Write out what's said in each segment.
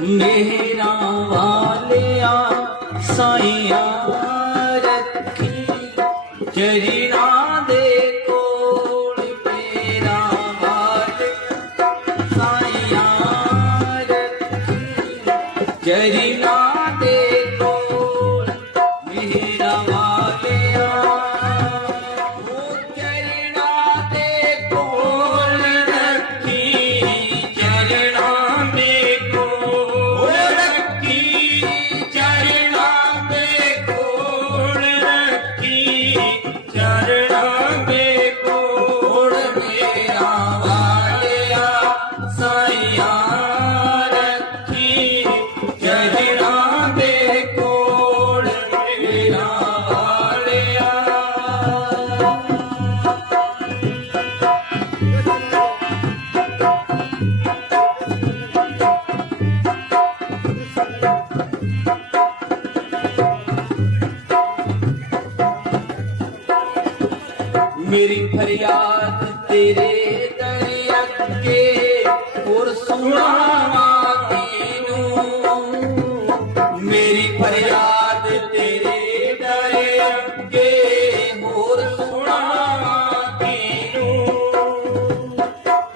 मेरा वालिया साइया रखी चरना दे कोल मेरा वालिया साइया रखी चरना दे कोल मेरा वालिया चरना दे कोल रखी चरना दे मेरी फरियाद तेरे दर अगे और सुनावा कीनू मेरी फरियाद तेरे दर अगे और सुनावा कीनू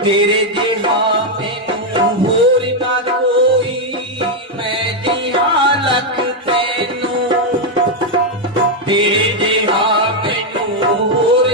तेरे जिहा मैनू होर ना कोई मैं जिहा लख तैनू तेरे जिहा मैनू होर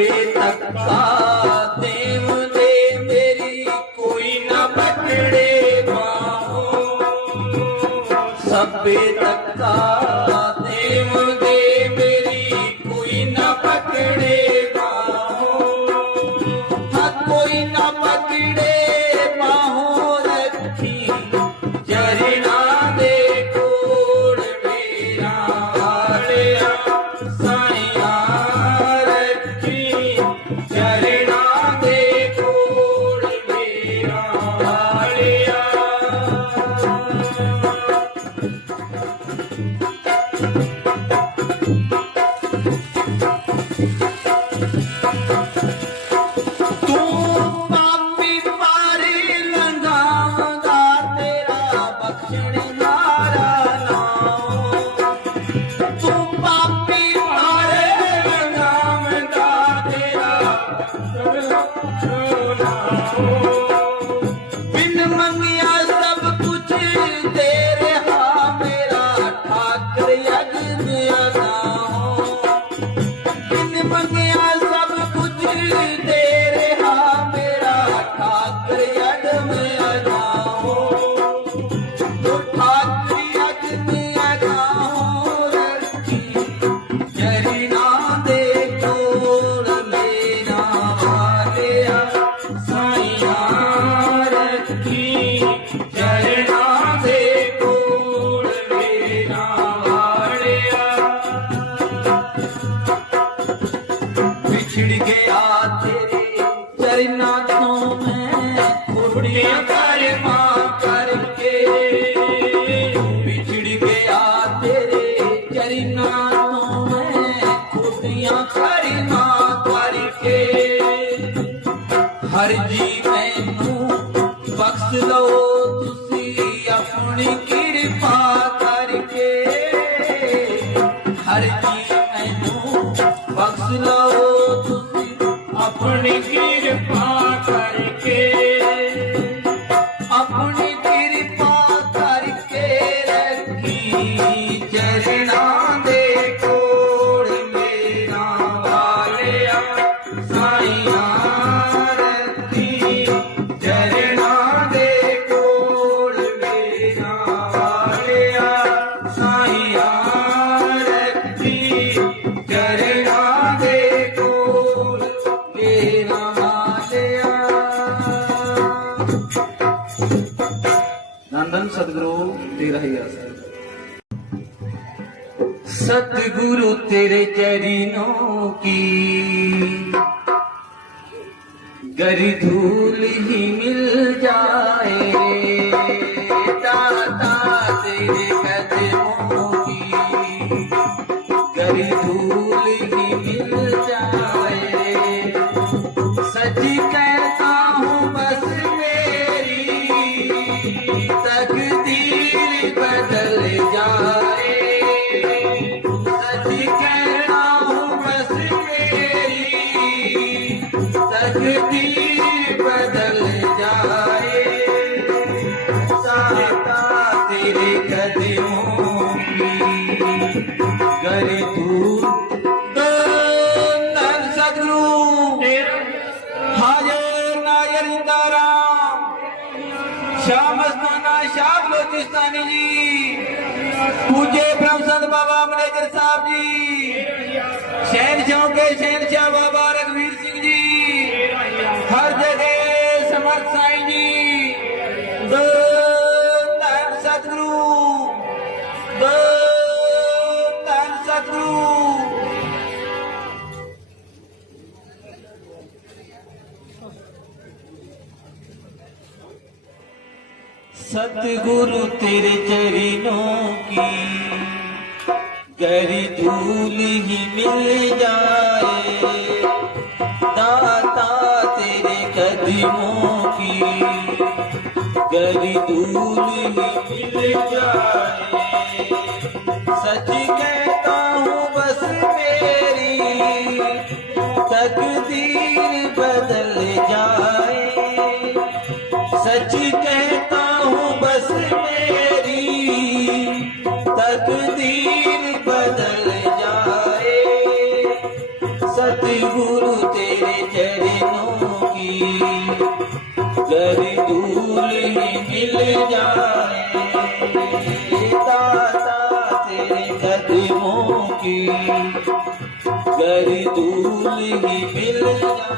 ਸਭੇ ਧੱਕਾ ਦੇਵਦੇ ਮੇਰੀ ਕੋਈ ਨਾ ਪਕੜੇ ਬਾਹੋਂ ਸਭੇ ਧੱਕਾ ਦੇਵਦੇ ਮੇਰੀ ਕੋਈ ਨਾ ਪਕੜੇ ਬਾਹੋਂ ਹਾਂ ਕੋਈ ਨਾ ਪਕੜੇ ਬਾਹੋਂ ਰੱਖੀ ਚਰਨਾਂ ਦੇ ਕੋਲ ਮੇਰਾ ਵਾਲਿਆ ਸਾਈਆਂ ਰੱਖੀ ਚਰਨਾਂ ਦੇ ਕੋਲ ਮੇਰਾ ਵਾਲਿਆ ਤੂੰ ਪਾਪੀ ਪਾਰੇ ਲੰਘਾਵਾਂਗਾ ਤੇਰਾ ਬਖਸ਼ਣਹਾਰਾ ਨਾਮ ਤੂੰ ਪਾਪੀ ਪਾਰੇ ਲੰਘਾਵਾਂਗਾ ਤੇਰਾ ਬਖਸ਼ਣਹਾਰਾ ਨਾਮ ਬਿਨ ਮੰਗਿਆ ਸਭ ਕੁਝ ਦੇ ਰਿਹਾ ਮੇਰਾ ਠਾਕਰ ਯਗ ਦਿਆ ਨਾਮ ਬਿਨ ਮੰਗਿਆ ਸਭ ਕੁਝ ਦੇ ਰਿਹਾ ਮੇਰਾ ਠਾਕਰ ਯਗ ਦਿਆ ਨਾਮ ਤੂੰ ਠਾਕਰ ਯਗ ਦਿਆ ਨਾਮ ਰੱਖੀ ਚਰਨਾਂ ਦੇ ਕੋਲ ਮੇਰਾ ਵਾਲਿਆ ਸਾਈਆਂ ਰੱਖੀ ਚਰਨਾਂ ਦੇ ਕੋਲ ਮੇਰਾ ਵਾਲਿਆ ਵਿਛੜ ਗਿਆ ਤੇਰੇ ਚਰਨਾਂ ਤੋਂ ਮੈਂ ਕੁੜੀਆਂ ਕਰਮਾਂ ਕਰਕੇ ਵਿਛੜ ਗਿਆ ਤੇਰੇ ਚਰਨਾਂ ਤੋਂ ਮੈਂ ਕੁੜੀਆਂ ਕਰਮਾਂ ਕਰਕੇ ਹਰ ਜੀ ਮੈਨੂੰ ਬਖਸ਼ ਲਓ ਤੁਸੀਂ ਆਪਣੀ ਕਿਰਪਾ ਕਰਕੇ ਹਰ ਜੀ ਮੈਨੂੰ ਬਖਸ਼ ਲਓ ਤੁਸੀਂ ਆਪਣੀ ਕਿਰਪਾ ਕਰਕੇ ਆਪਣੀ ਕਿਰਪਾ ਕਰਕੇ ਰੱਖੀ ਚਰਨਾਂ ਦੇ ਕੋਲ ਮੇਰਾ ਵਾਲਿਆ ਸਾਈਆਂ ਰੱਖੀ ਚਰਨਾਂ ਦੇ ਕੋਲ ਮੇਰਾ ਵਾਲਿਆ ਸਾਈਆਂ ਰੱਖੀ ਚਰਨਾਂ ਦੇ ਕੋਲ ਮੇਰਾ ਵਾਲਿਆ ਨੰਦਨ ਸਤਿਗੁਰੂ ਤੇਰਾ ਹੀ ਆਸਰਾ सतगुरु तेरे चरणों की गर धूल ही मिल जाए दाता तेरे कदमों की गर धूल ही मिल जाए सच कहता हूँ बस मेरी तकदीर बदल जाए तकदीर बदल जाए साता तेरे कदमों की गर तू नंद सतगुरु हाजर नायर इंदाराम शाह मस्ताना शाह बलोचिस्तानी जी पूज्य ब्रह्म संत बाबा मैनेजर साहब जी शहनशाह के शहनशाह बाबा रघुवीर सिंह जी हर जगह समर्थ साईं जी दो धन सतगुरु दो धन सतगुरु सतगुरु तेरे चरणों की गरी धूल ही मिल जाए दाता तेरे कदमों की गरी धूल ही मिल जाए सच कहता हूँ बस मेरी तकदीर बदल जाए सच कहता हूँ बस मेरी तकदीर बदल जाए सतगुरु गर धूल ही मिल जाए, दाता तेरे कदमों की गर धूल ही मिल जाए।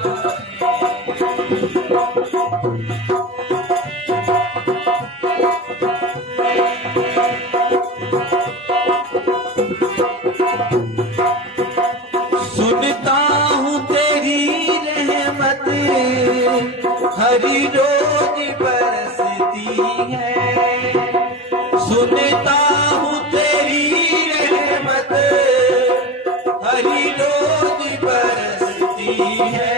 सुनता हूँ तेरी रहमत हरी रोज बरसती है, सुनता हूँ तेरी रहमत हरी रोज बरसती है।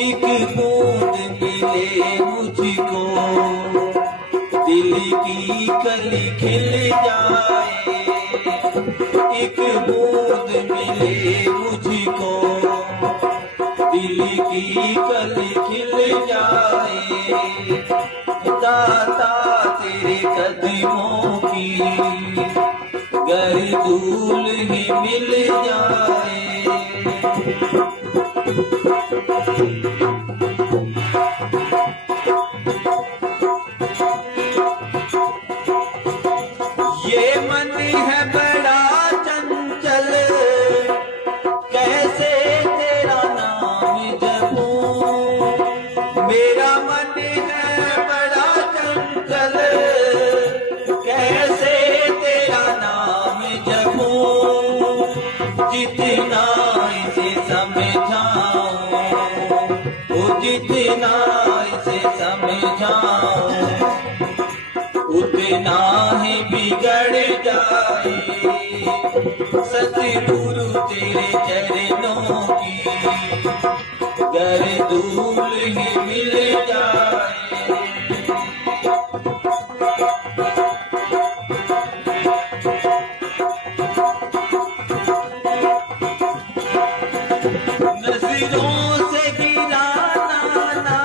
एक बूंद मिले मुझको दिल की कली खिल जाए, एक बूंद मिले मुझको दिल की कली खिल जाए, दाता तेरे कदमों की गर धूल ही मिल जाए। ये मन है बड़ा चंचल कैसे तेरा नाम जपूं, मेरा मन है बड़ा चंचल कैसे तेरा नाम जपूं, जितना इसे समझाऊं वो जितना इसे समझाऊं उतना ही बिगड़ जाए, सतगुरु तेरे चरणों की गर धूल ही मिल जाए। नजरों से गिराना ना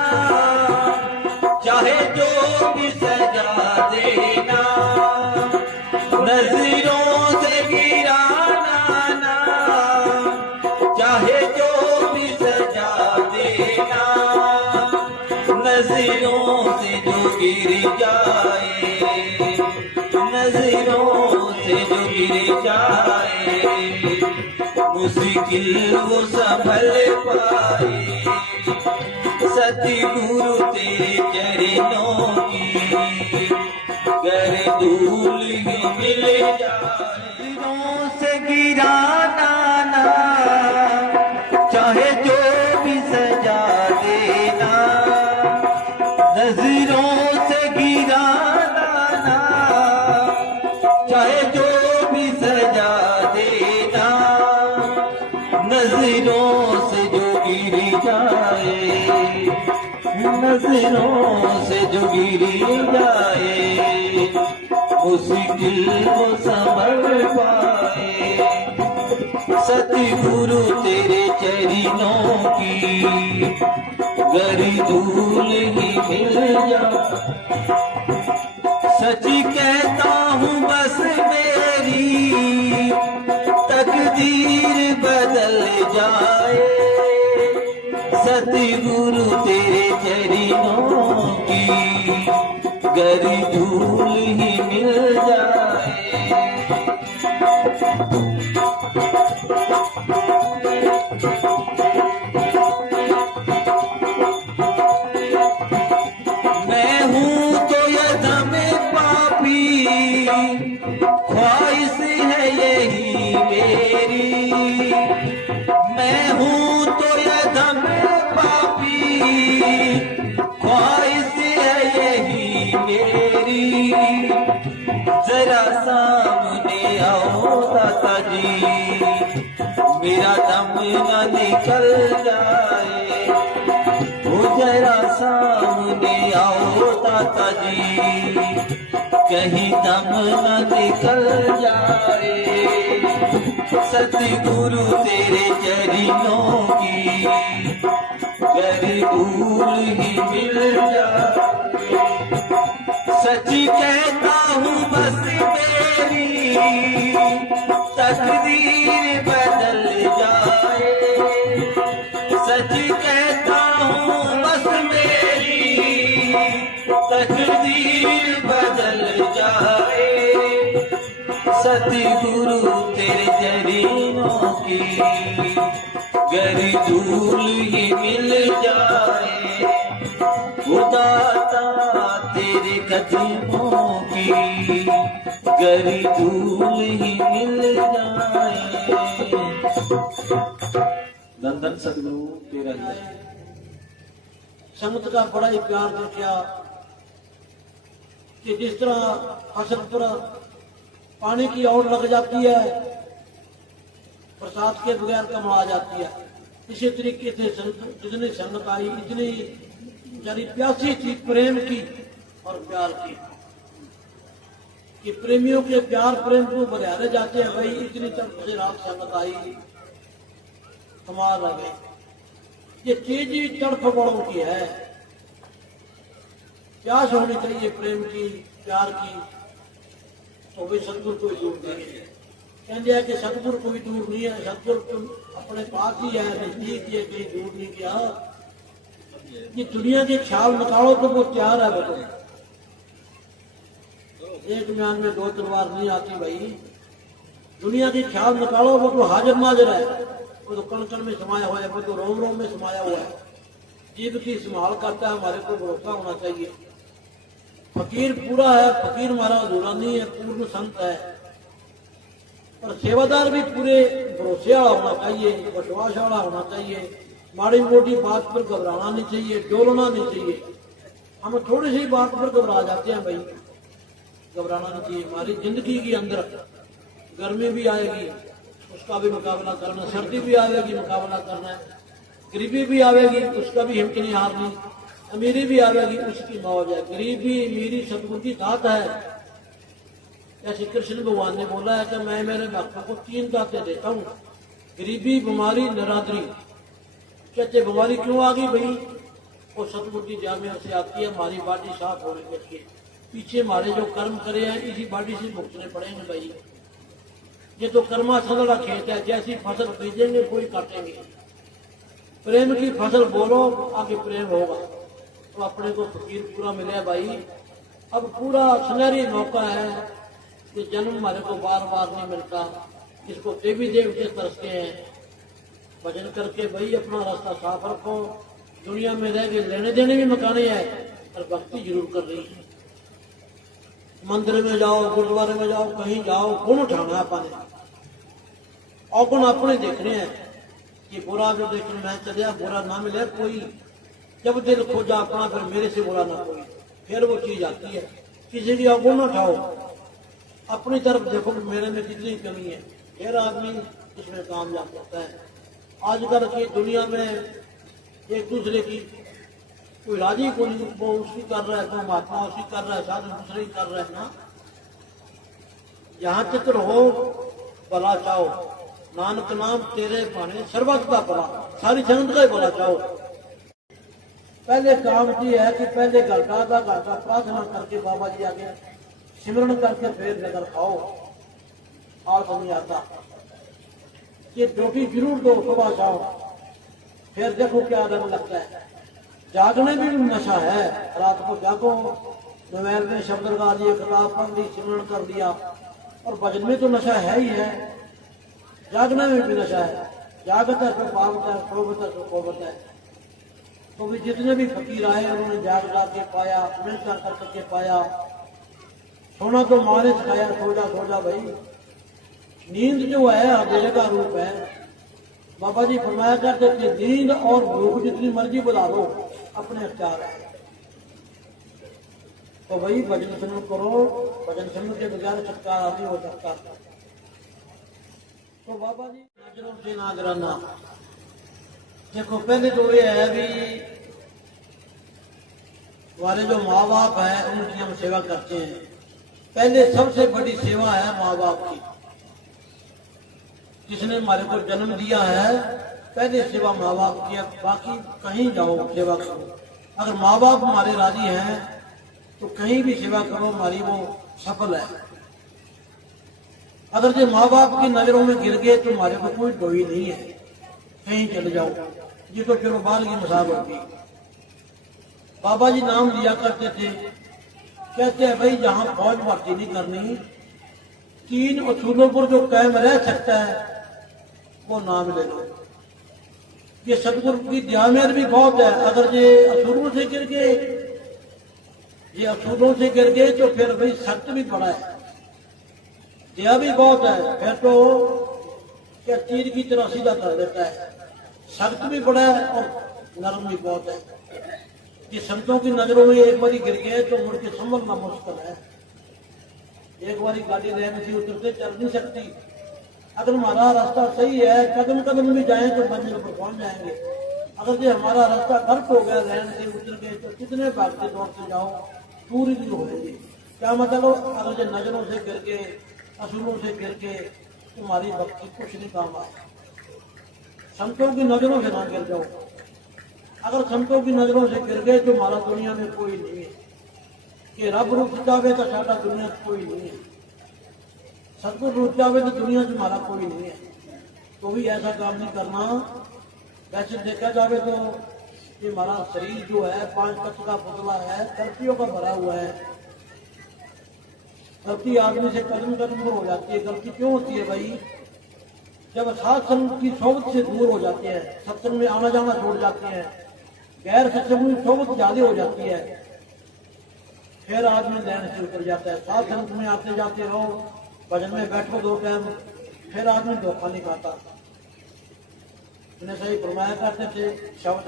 चाहे जो भी सजा देना, नजरों से गिराना ना चाहे जो भी सजा देना, नजरों से जो गिर जाए, नजरों से जो गिर जाए मुश्किल वो संभल पाए, सतगुरु तेरे चरणों की गर धूल ही मिल जाए। नजरों से गिराना ना चाहे जो भी सजा देना, नजरों से गिराना ना चाहे जो भी सजा देना, नजरों से जो गिर जाए, नजरों से जो गिर जाए मुश्किल वो संभल पाए, सतगुरु तेरे चरणों की गर धूल ही मिल जाए। सच कहता हूँ बस मेरी तकदीर बदल जाए, सतगुरु तेरे चरणों की गर धूल ही मिल जाए। मैं हूँ तो यदम पापी ख्वाहिश है यही मेरी, मैं हूँ तो यदम पापी ख्वाहिश है यही मेरी, जरा सामने आओ दाता जी मेरा दम न निकल जाए, वो जरा सामने आओ दाता जी कहीं दम न निकल जाए, सतगुरु तेरे चरणों की गर धूल ही मिल जाए। सच कहता हूँ बस मेरी तकदीर बदल जाए, सच कहता हूँ बस मेरी तकदीर बदल जाए। सतगुरु तेरे चरणों की गर धूल ही मिल जाए। खुदाता तेरे कदमों की गर धूल ही मिल जाए। धन धन सतगुरु तेरा ही है। संगत का बड़ा ही प्यार देखा कि जिस तरह फसल पर पानी की औड़ लग जाती है, बरसात के बगैर कमला जाती है, इसी तरीके से जितनी संगत आई, इतनी बेचारी प्यासी थी प्रेम की और प्यार की, कि प्रेमियों के प्यार प्रेम को बलिहारे जाते हैं। भाई इतनी तरफ से रात संगत आई, कमाल आ गई। ये चीज ही तड़प बड़ों की है। प्यास होनी चाहिए प्रेम की, प्यार की, तो भाई सतगुरु कोई दूर नहीं है। कहते हैं कि सतगुरु कोई दूर नहीं है, सतगुरु अपने पास ही है, नजदीक ही है, कहीं दूर नहीं गया। ये दुनिया के ख्याल निकालो तो वो तैयार है। बेटो एक म्यान में दो तलवार नहीं आती भाई। दुनिया के ख्याल निकालो, वो तो हाजिर नाजिर है, वो तो कण कण में समाया हुआ है, वो तो रोम रोम में समाया हुआ है। जीव की संभाल करता है, हमारे को भरोसा होना चाहिए। फकीर पूरा है, फकीर हमारा अधूरा नहीं है, पूर्ण संत है। पर सेवादार भी पूरे भरोसे वाला होना चाहिए, विश्वास वाला होना चाहिए। माड़ी मोटी बात पर घबराना नहीं चाहिए, डोलना नहीं चाहिए। हम थोड़ी सी बात पर घबरा जाते हैं भाई, घबराना नहीं चाहिए। हमारी जिंदगी के अंदर गर्मी भी आएगी, उसका भी मुकाबला करना, सर्दी भी आएगी, मुकाबला करना है, गरीबी भी आएगी, उसका भी हिम्मत नहीं हारनी, अमीरी भी आएगी, उसकी मौज है। गरीबी अमीरी सतगुरु की दात है। जैसे कृष्ण भगवान ने बोला है कि मैं मेरे भक्तों को 3 दातें देता हूँ, गरीबी, बीमारी, निरादरी। कहते बीमारी क्यों आ गई भाई? वो सतगुरु की जामिया से आती है, हमारी बॉडी साफ होने के लिए। पीछे हमारे जो कर्म करे हैं, इसी बॉडी से भुगतने पड़ेंगे भाई। ये तो कर्मा सदड़ा खेत है, जैसी फसल बीजेंगे कोई काटेंगे। प्रेम की फसल बोलो, आगे प्रेम होगा। तो अपने को फकीर पूरा मिले भाई। अब पूरा सुनहरी मौका है कि जन्म हमारे को बार बार नहीं मिलता, इसको देवी देवते तरसते हैं। भजन करके भाई अपना रास्ता साफ रखो। दुनिया में रह के लेने देने भी मकाने है, पर भक्ति जरूर कर रही है। मंदिर में जाओ, गुरुद्वारे में जाओ, कहीं जाओ, गुण उठाना अपने औगुण अपने देखने हैं कि बुरा जो देखने मैं चलिया, बुरा ना मिले कोई। जब दिल खोजा अपना, फिर मेरे से बुरा ना कोई, फिर वो चीज आती है। किसी की औगुण उठाओ, अपनी तरफ देखो कि मेरे में कितनी कमी है, फिर आदमी इसमें कामयाब होता है। आजकल की दुनिया में एक दूसरे की कोई राजी को नहीं, वो उसकी कर रहा है, वो महात्मा उसकी कर रहा है, साधु दूसरे ही कर रहा है ना। यहाँ चित्र हो भला चाहो, नानक नाम तेरे पाने सर्वत का भला, सारी संगत का ही भला चाहो। पहले काम ये है कि पहले घर का आधा घंटा प्रार्थना करके बाबा जी आगे सिमरण करके फिर नगर खाओ। हाथ नहीं आता, ये रोटी जरूर दो, सुबह जाओ, फिर देखो क्या रंग लगता है। जागने में भी नशा है, रात को जागो, मोबाइल में शब्द लगा दिए, किताब पढ़ ली, सिमरण कर लिया, और भजन में तो नशा है ही है, जागने में भी नशा है। जागत है तो पावत है, सोबत है तो कोबत है। तो भी जितने भी फकीर आए उन्होंने जाग ला के पाया, मिलता करके पाया। सोना तो मारे सिखाया, सो जा भाई। नींद जो है अंधेरे का रूप है। बाबा जी फरमाया करते थे, नींद और भूख जितनी मर्जी बुला लो, अपने अख्तियार है। तो भाई भजन सुन करो, भजन सुन के बगैर छुटकारा नहीं हो सकता। तो बाबा जी नजरों से ना गिराना। देखो पहले तो ये है भी हमारे जो माँ बाप है उनकी हम सेवा करते हैं। पहले सबसे बड़ी सेवा है माँ बाप की। जिसने हमारे को जन्म दिया है, पहले सेवा माँ बाप की है। बाकी कहीं जाओ सेवा करो, अगर माँ बाप हमारे राजी हैं तो कहीं भी सेवा करो, हमारी वो सफल है। अगर जो माँ बाप की नजरों में गिर गए तो हमारे को कोई डोई नहीं है, कहीं चले जाओ। ये तो चलो बाल की मिसाल होगी। बाबा जी नाम लिया करते थे, कहते हैं भाई जहां फौज भर्ती नहीं करनी, 3 असूलों पर जो कायम रह सकता है वो नाम ले लो। ये सतगुरु की ध्यान भी बहुत है। अगर ये असूलों से गिर गए, ये असूलों से गिर गए तो फिर भाई सख्त भी बड़ा है, दया भी बहुत है, फिर तो क्या तीर की तरह सीधा कर देता है। सख्त भी बड़ा है और नरम भी बहुत है। ये संतों की नजरों में एक बारी गिर गए तो मुड़ के संभलना मुश्किल है। एक बारी गाड़ी रहने से उतरते चल नहीं सकती। अगर हमारा रास्ता सही है, कदम कदम भी जाएं तो मंजिल पर पहुंच जाएंगे। अगर ये हमारा रास्ता गलत हो गया, रहने से उतर गए तो कितने भागते दौड़ते जाओ, पूरी नहीं होगी। क्या मतलब, अगर ये नजरों से गिर के, असूलों से गिर के तुम्हारी भक्ति कुछ नहीं काम आए। संतों की नजरों से ना गिर जाओ। अगर संतों की नजरों से गिर गए तो हमारा दुनिया में कोई नहीं है। कि रब रुक जावे तो साडा दुनिया कोई नहीं है। सतगुरु रुक जावे तो दुनिया से हमारा कोई नहीं है। तो भी ऐसा काम नहीं करना। वैसे देखा जावे तो ये हमारा शरीर जो है 5 तत्व का पुतला है, गलतियों का भरा हुआ है। गलती आदमी से कदम कदम पर हो जाती है। गलती क्यों होती है भाई? जब सत्संग की सोबत से दूर हो जाते हैं, सत्संग में आना जाना छोड़ जाते हैं, गैर सत्संग में सोबत ज्यादा हो जाती है, फिर आदमी लेने से उतर जाता है। सत्संग में आते जाते रहो, भजन में बैठो 2 टाइम, फिर आदमी धोखा नहीं खाता। उन्हें सही फरमाया करते थे शब्द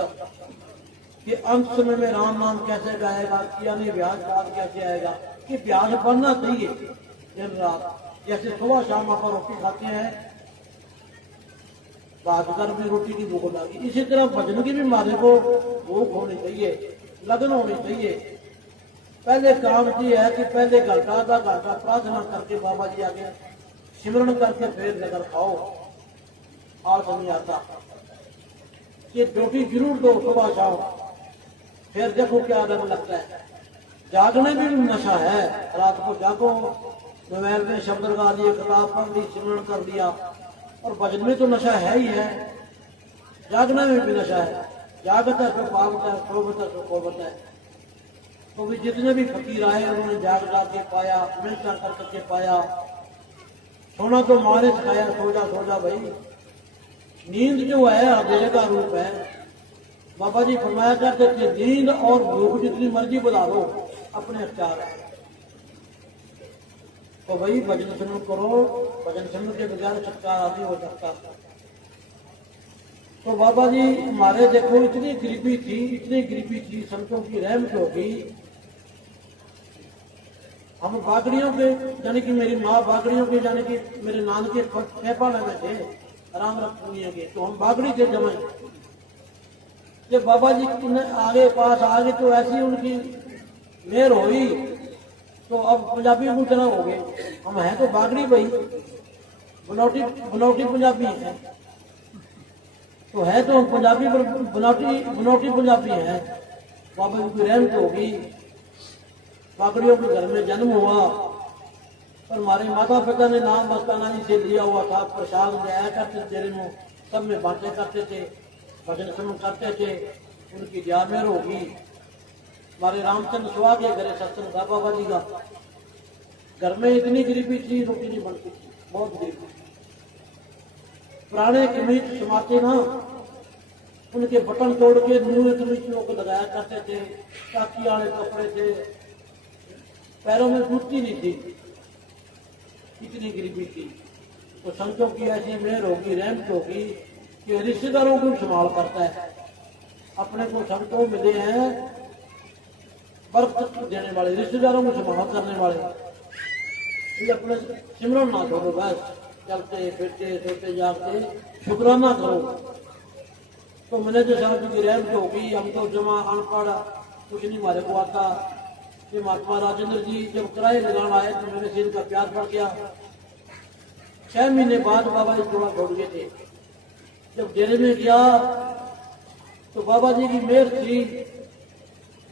कि अंत समय में राम नाम कैसे गाएगा, यानी ब्याज बाद कैसे आएगा। कि ब्याज बनना चाहिए दिन रात। जैसे सुबह शाम आप रोटी खाते हैं, बात कर भी रोटी की भूख लगी, इसी तरह भजन की भी हमारे को भूख होनी चाहिए, लगन होनी चाहिए। पहले काम ये है कि पहले घंटा आधा घंटा प्रार्थना करके बाबा जी आगे सिमरन करके फिर नगर खाओ। आलस नहीं आता। ये रोटी जरूर दो सुबह शाम, फिर देखो क्या अलग लगता है। जागने में भी नशा है। रात को जागो, मोबाइल में शब्द लगा लिए, किताब पढ़ ली, सिमरन कर लिया, और भजन में तो नशा है ही है, जागने में भी नशा है। जागता है तो पागता है, सोबता है तो कोबता है। तो भी जितने भी फकीर आए उन्होंने जाग के पाया, मिलकर करके पाया। सोना तो मारे सिखाया, सो जा भाई। नींद जो है अंधेरे का रूप है। बाबा जी फरमाया करते थे नींद और भूख जितनी मर्जी बुला लो, अपने अख्तियार है। तो भाई भजन सुन करो, भजन सुन के बगैर सत्कार आदि हो सकता। तो बाबा जी हमारे देखो इतनी गरीबी थी, संतों की रहमत होगी। हम बागड़ियों के, यानी कि मेरी माँ बागड़ियों के, यानी कि मेरे नान के खेपाने में थे, राम रखनिया के, तो हम बागड़ी थे जमाई। जब बाबा जी आगे पास आ गए तो ऐसी उनकी मेहर हुई, तो अब पंजाबी की तरह हो गए। हम हैं तो बागड़ी भाई, बनौटी पंजाबी है, तो है तो हम पंजाबी बनौटी पंजाबी है। बाबा जी की रहमत होगी। बागड़ियों के घर में जन्म हुआ, पर हमारे माता पिता ने नाम मस्ताना जी से लिया हुआ था। प्रसाद लिया करते तेरे मुँह, सब में बातें करते थे, भजन सुन करते थे। उनकी जामेर होगी। हमारे रामचंद्र सुहा के घरे सत्संग था बाबा जी का। घर में इतनी गरीबी थी, रोटी नहीं बनती थी, बहुत गरीबी थी। पुराने कमीज समाते ना, उनके बटन तोड़ के मुंह कमीजों को लगाया करते थे। टाकी वाले कपड़े थे, पैरों में जूती नहीं थी, इतनी गरीबी थी। तो संतों की ऐसी मेहर होगी, रहमत होगी कि रिश्तेदारों को संभाल करता है। अपने को संतों मिले हैं बरकत देने वाले, रिश्तेदारों को संभाल करने वाले। ये अपने सिमरन ना करो, बस चलते फिरते सोते जागते शुक्राना करो। तो मैनेजर साहब की रहमत होगी। हम तो जमा अनपढ़, कुछ नहीं हमारे को आता। ये महात्मा राजेंद्र जी जब किराए लगाना आए तो मेरे से इनका प्यार पड़ गया। 6 महीने बाद बाबा जी थोड़ा छोड़ गए थे। जब डेरे में गया तो बाबा जी की मेहर थी,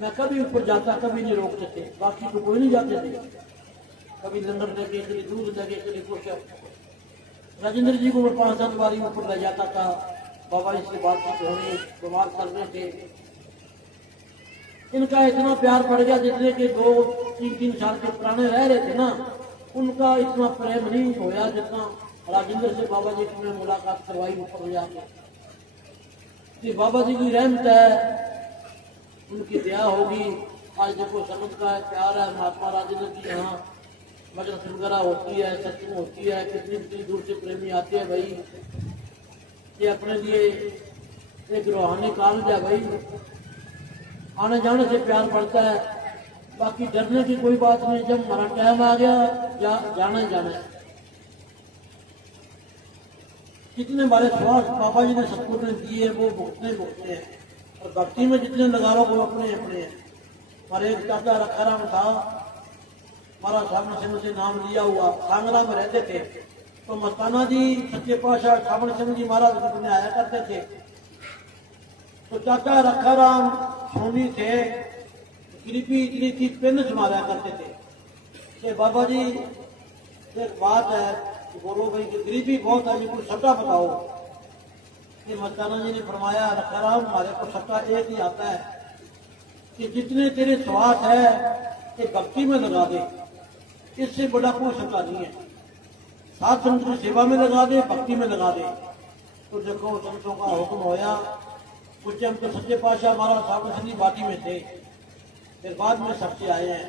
मैं कभी ऊपर जाता, कभी नहीं रोकते थे। बाकी तो कोई नहीं जाते थे, कभी लंगर लगे, कभी दूध लगे, कभी कुछ। राजेंद्र जी को मैं 5-7 बारी ऊपर ले जाता था। बाबा जी से बातचीत होनी, बीमार कर रहे थे। इनका इतना प्यार पड़ गया, जितने के 2-3 साल के पुराने रह रहे थे ना, उनका इतना प्रेम नहीं होया जितना राजेंद्र से बाबा जी की मैं मुलाकात करवाई ऊपर जाके। कि बाबा जी की रहमत है, उनकी दया होगी। आज देखो संगत का प्यार है, महात्मा राजेंद्र की यहाँ मजलिस वगैरह होती है, सत्संग होती है, कितनी कितनी दूर से प्रेमी आते हैं भाई। ये अपने लिए एक रूहानी कॉलेज है भाई, आने जाने से प्यार पड़ता है। बाकी डरने की कोई बात नहीं, जब हमारा टाइम आ गया जाना ही जाना है। जितने हमारे श्वास बाबा जी ने सतगुरु ने दिए वो भुगतने हैं, और भक्ति में जितने लगाओ वो अपने अपने हैं। हमारे एक चाचा रखाराम था, हमारा सामने सिंह से नाम लिया हुआ, सांगरा में रहते थे। तो मस्ताना जी सच्चे पातशाह सामने सिंह जी महाराज में आया करते थे। तो चाचा रखाराम सोनी थे, गरीबी इतनी थी, पिन संभाला करते थे कि बाबा जी एक बात है, बोलो भाई कि गरीबी बहुत है, कुछ सट्टा बताओ। कि मस्ताना जी ने फरमाया, रखाराम हमारे को सट्टा एक ही आता है कि जितने तेरे श्वास है कि भक्ति में लगा दे, इससे बड़ा कोई सट्टा नहीं है। साथ संत की सेवा में लगा दे, भक्ति में लगा दे। तो देखो संतों का हुक्म होया। कुछ हम तो सच्चे पातशाह हमारा सावधानी बाटी में थे, फिर बाद में सबसे आए हैं।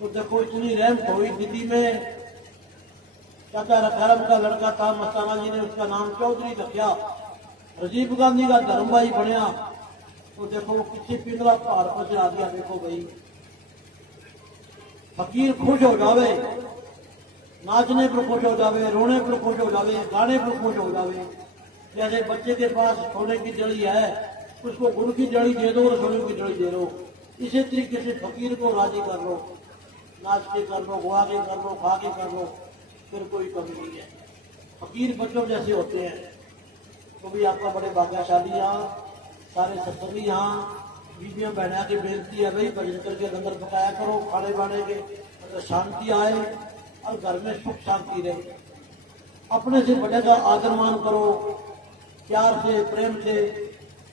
तो देखो इतनी रहमत हुई दिल्ली में। चाचा रखाराम का लड़का था, मस्ताना जी ने उसका नाम चौधरी रखा, राजीव गांधी का धर्म भाई बनया। तो देखो किसी पिंगला पहाड़ पर चढ़ा दिया। देखो भाई, फकीर खुश हो जावे, नाचने पर खुश हो जावे, रोने पर खुश हो जावे, गाने पर खुश हो जावे। जैसे बच्चे के पास सोने की जड़ी है, उसको गुड़ की जड़ी दे दो और सोने की जड़ी दे दो। इसी तरीके से फकीर को राजी कर लो, नाच के कर लो, गुआ के कर लो, खा के कर लो, फिर कोई कमी नहीं है। फकीर बच्चों जैसे होते हैं। तो भी आपका बड़े भाग्यशाली यहाँ सारे सत्संगी यहाँ बीबियां बहना की बेनती है भाई, भजन करके लंगर पकाया करो, खाने बाने के मतलब शांति आए और घर में सुख शांति रहे। अपने से बड़े का आदर मान करो, प्यार से प्रेम से।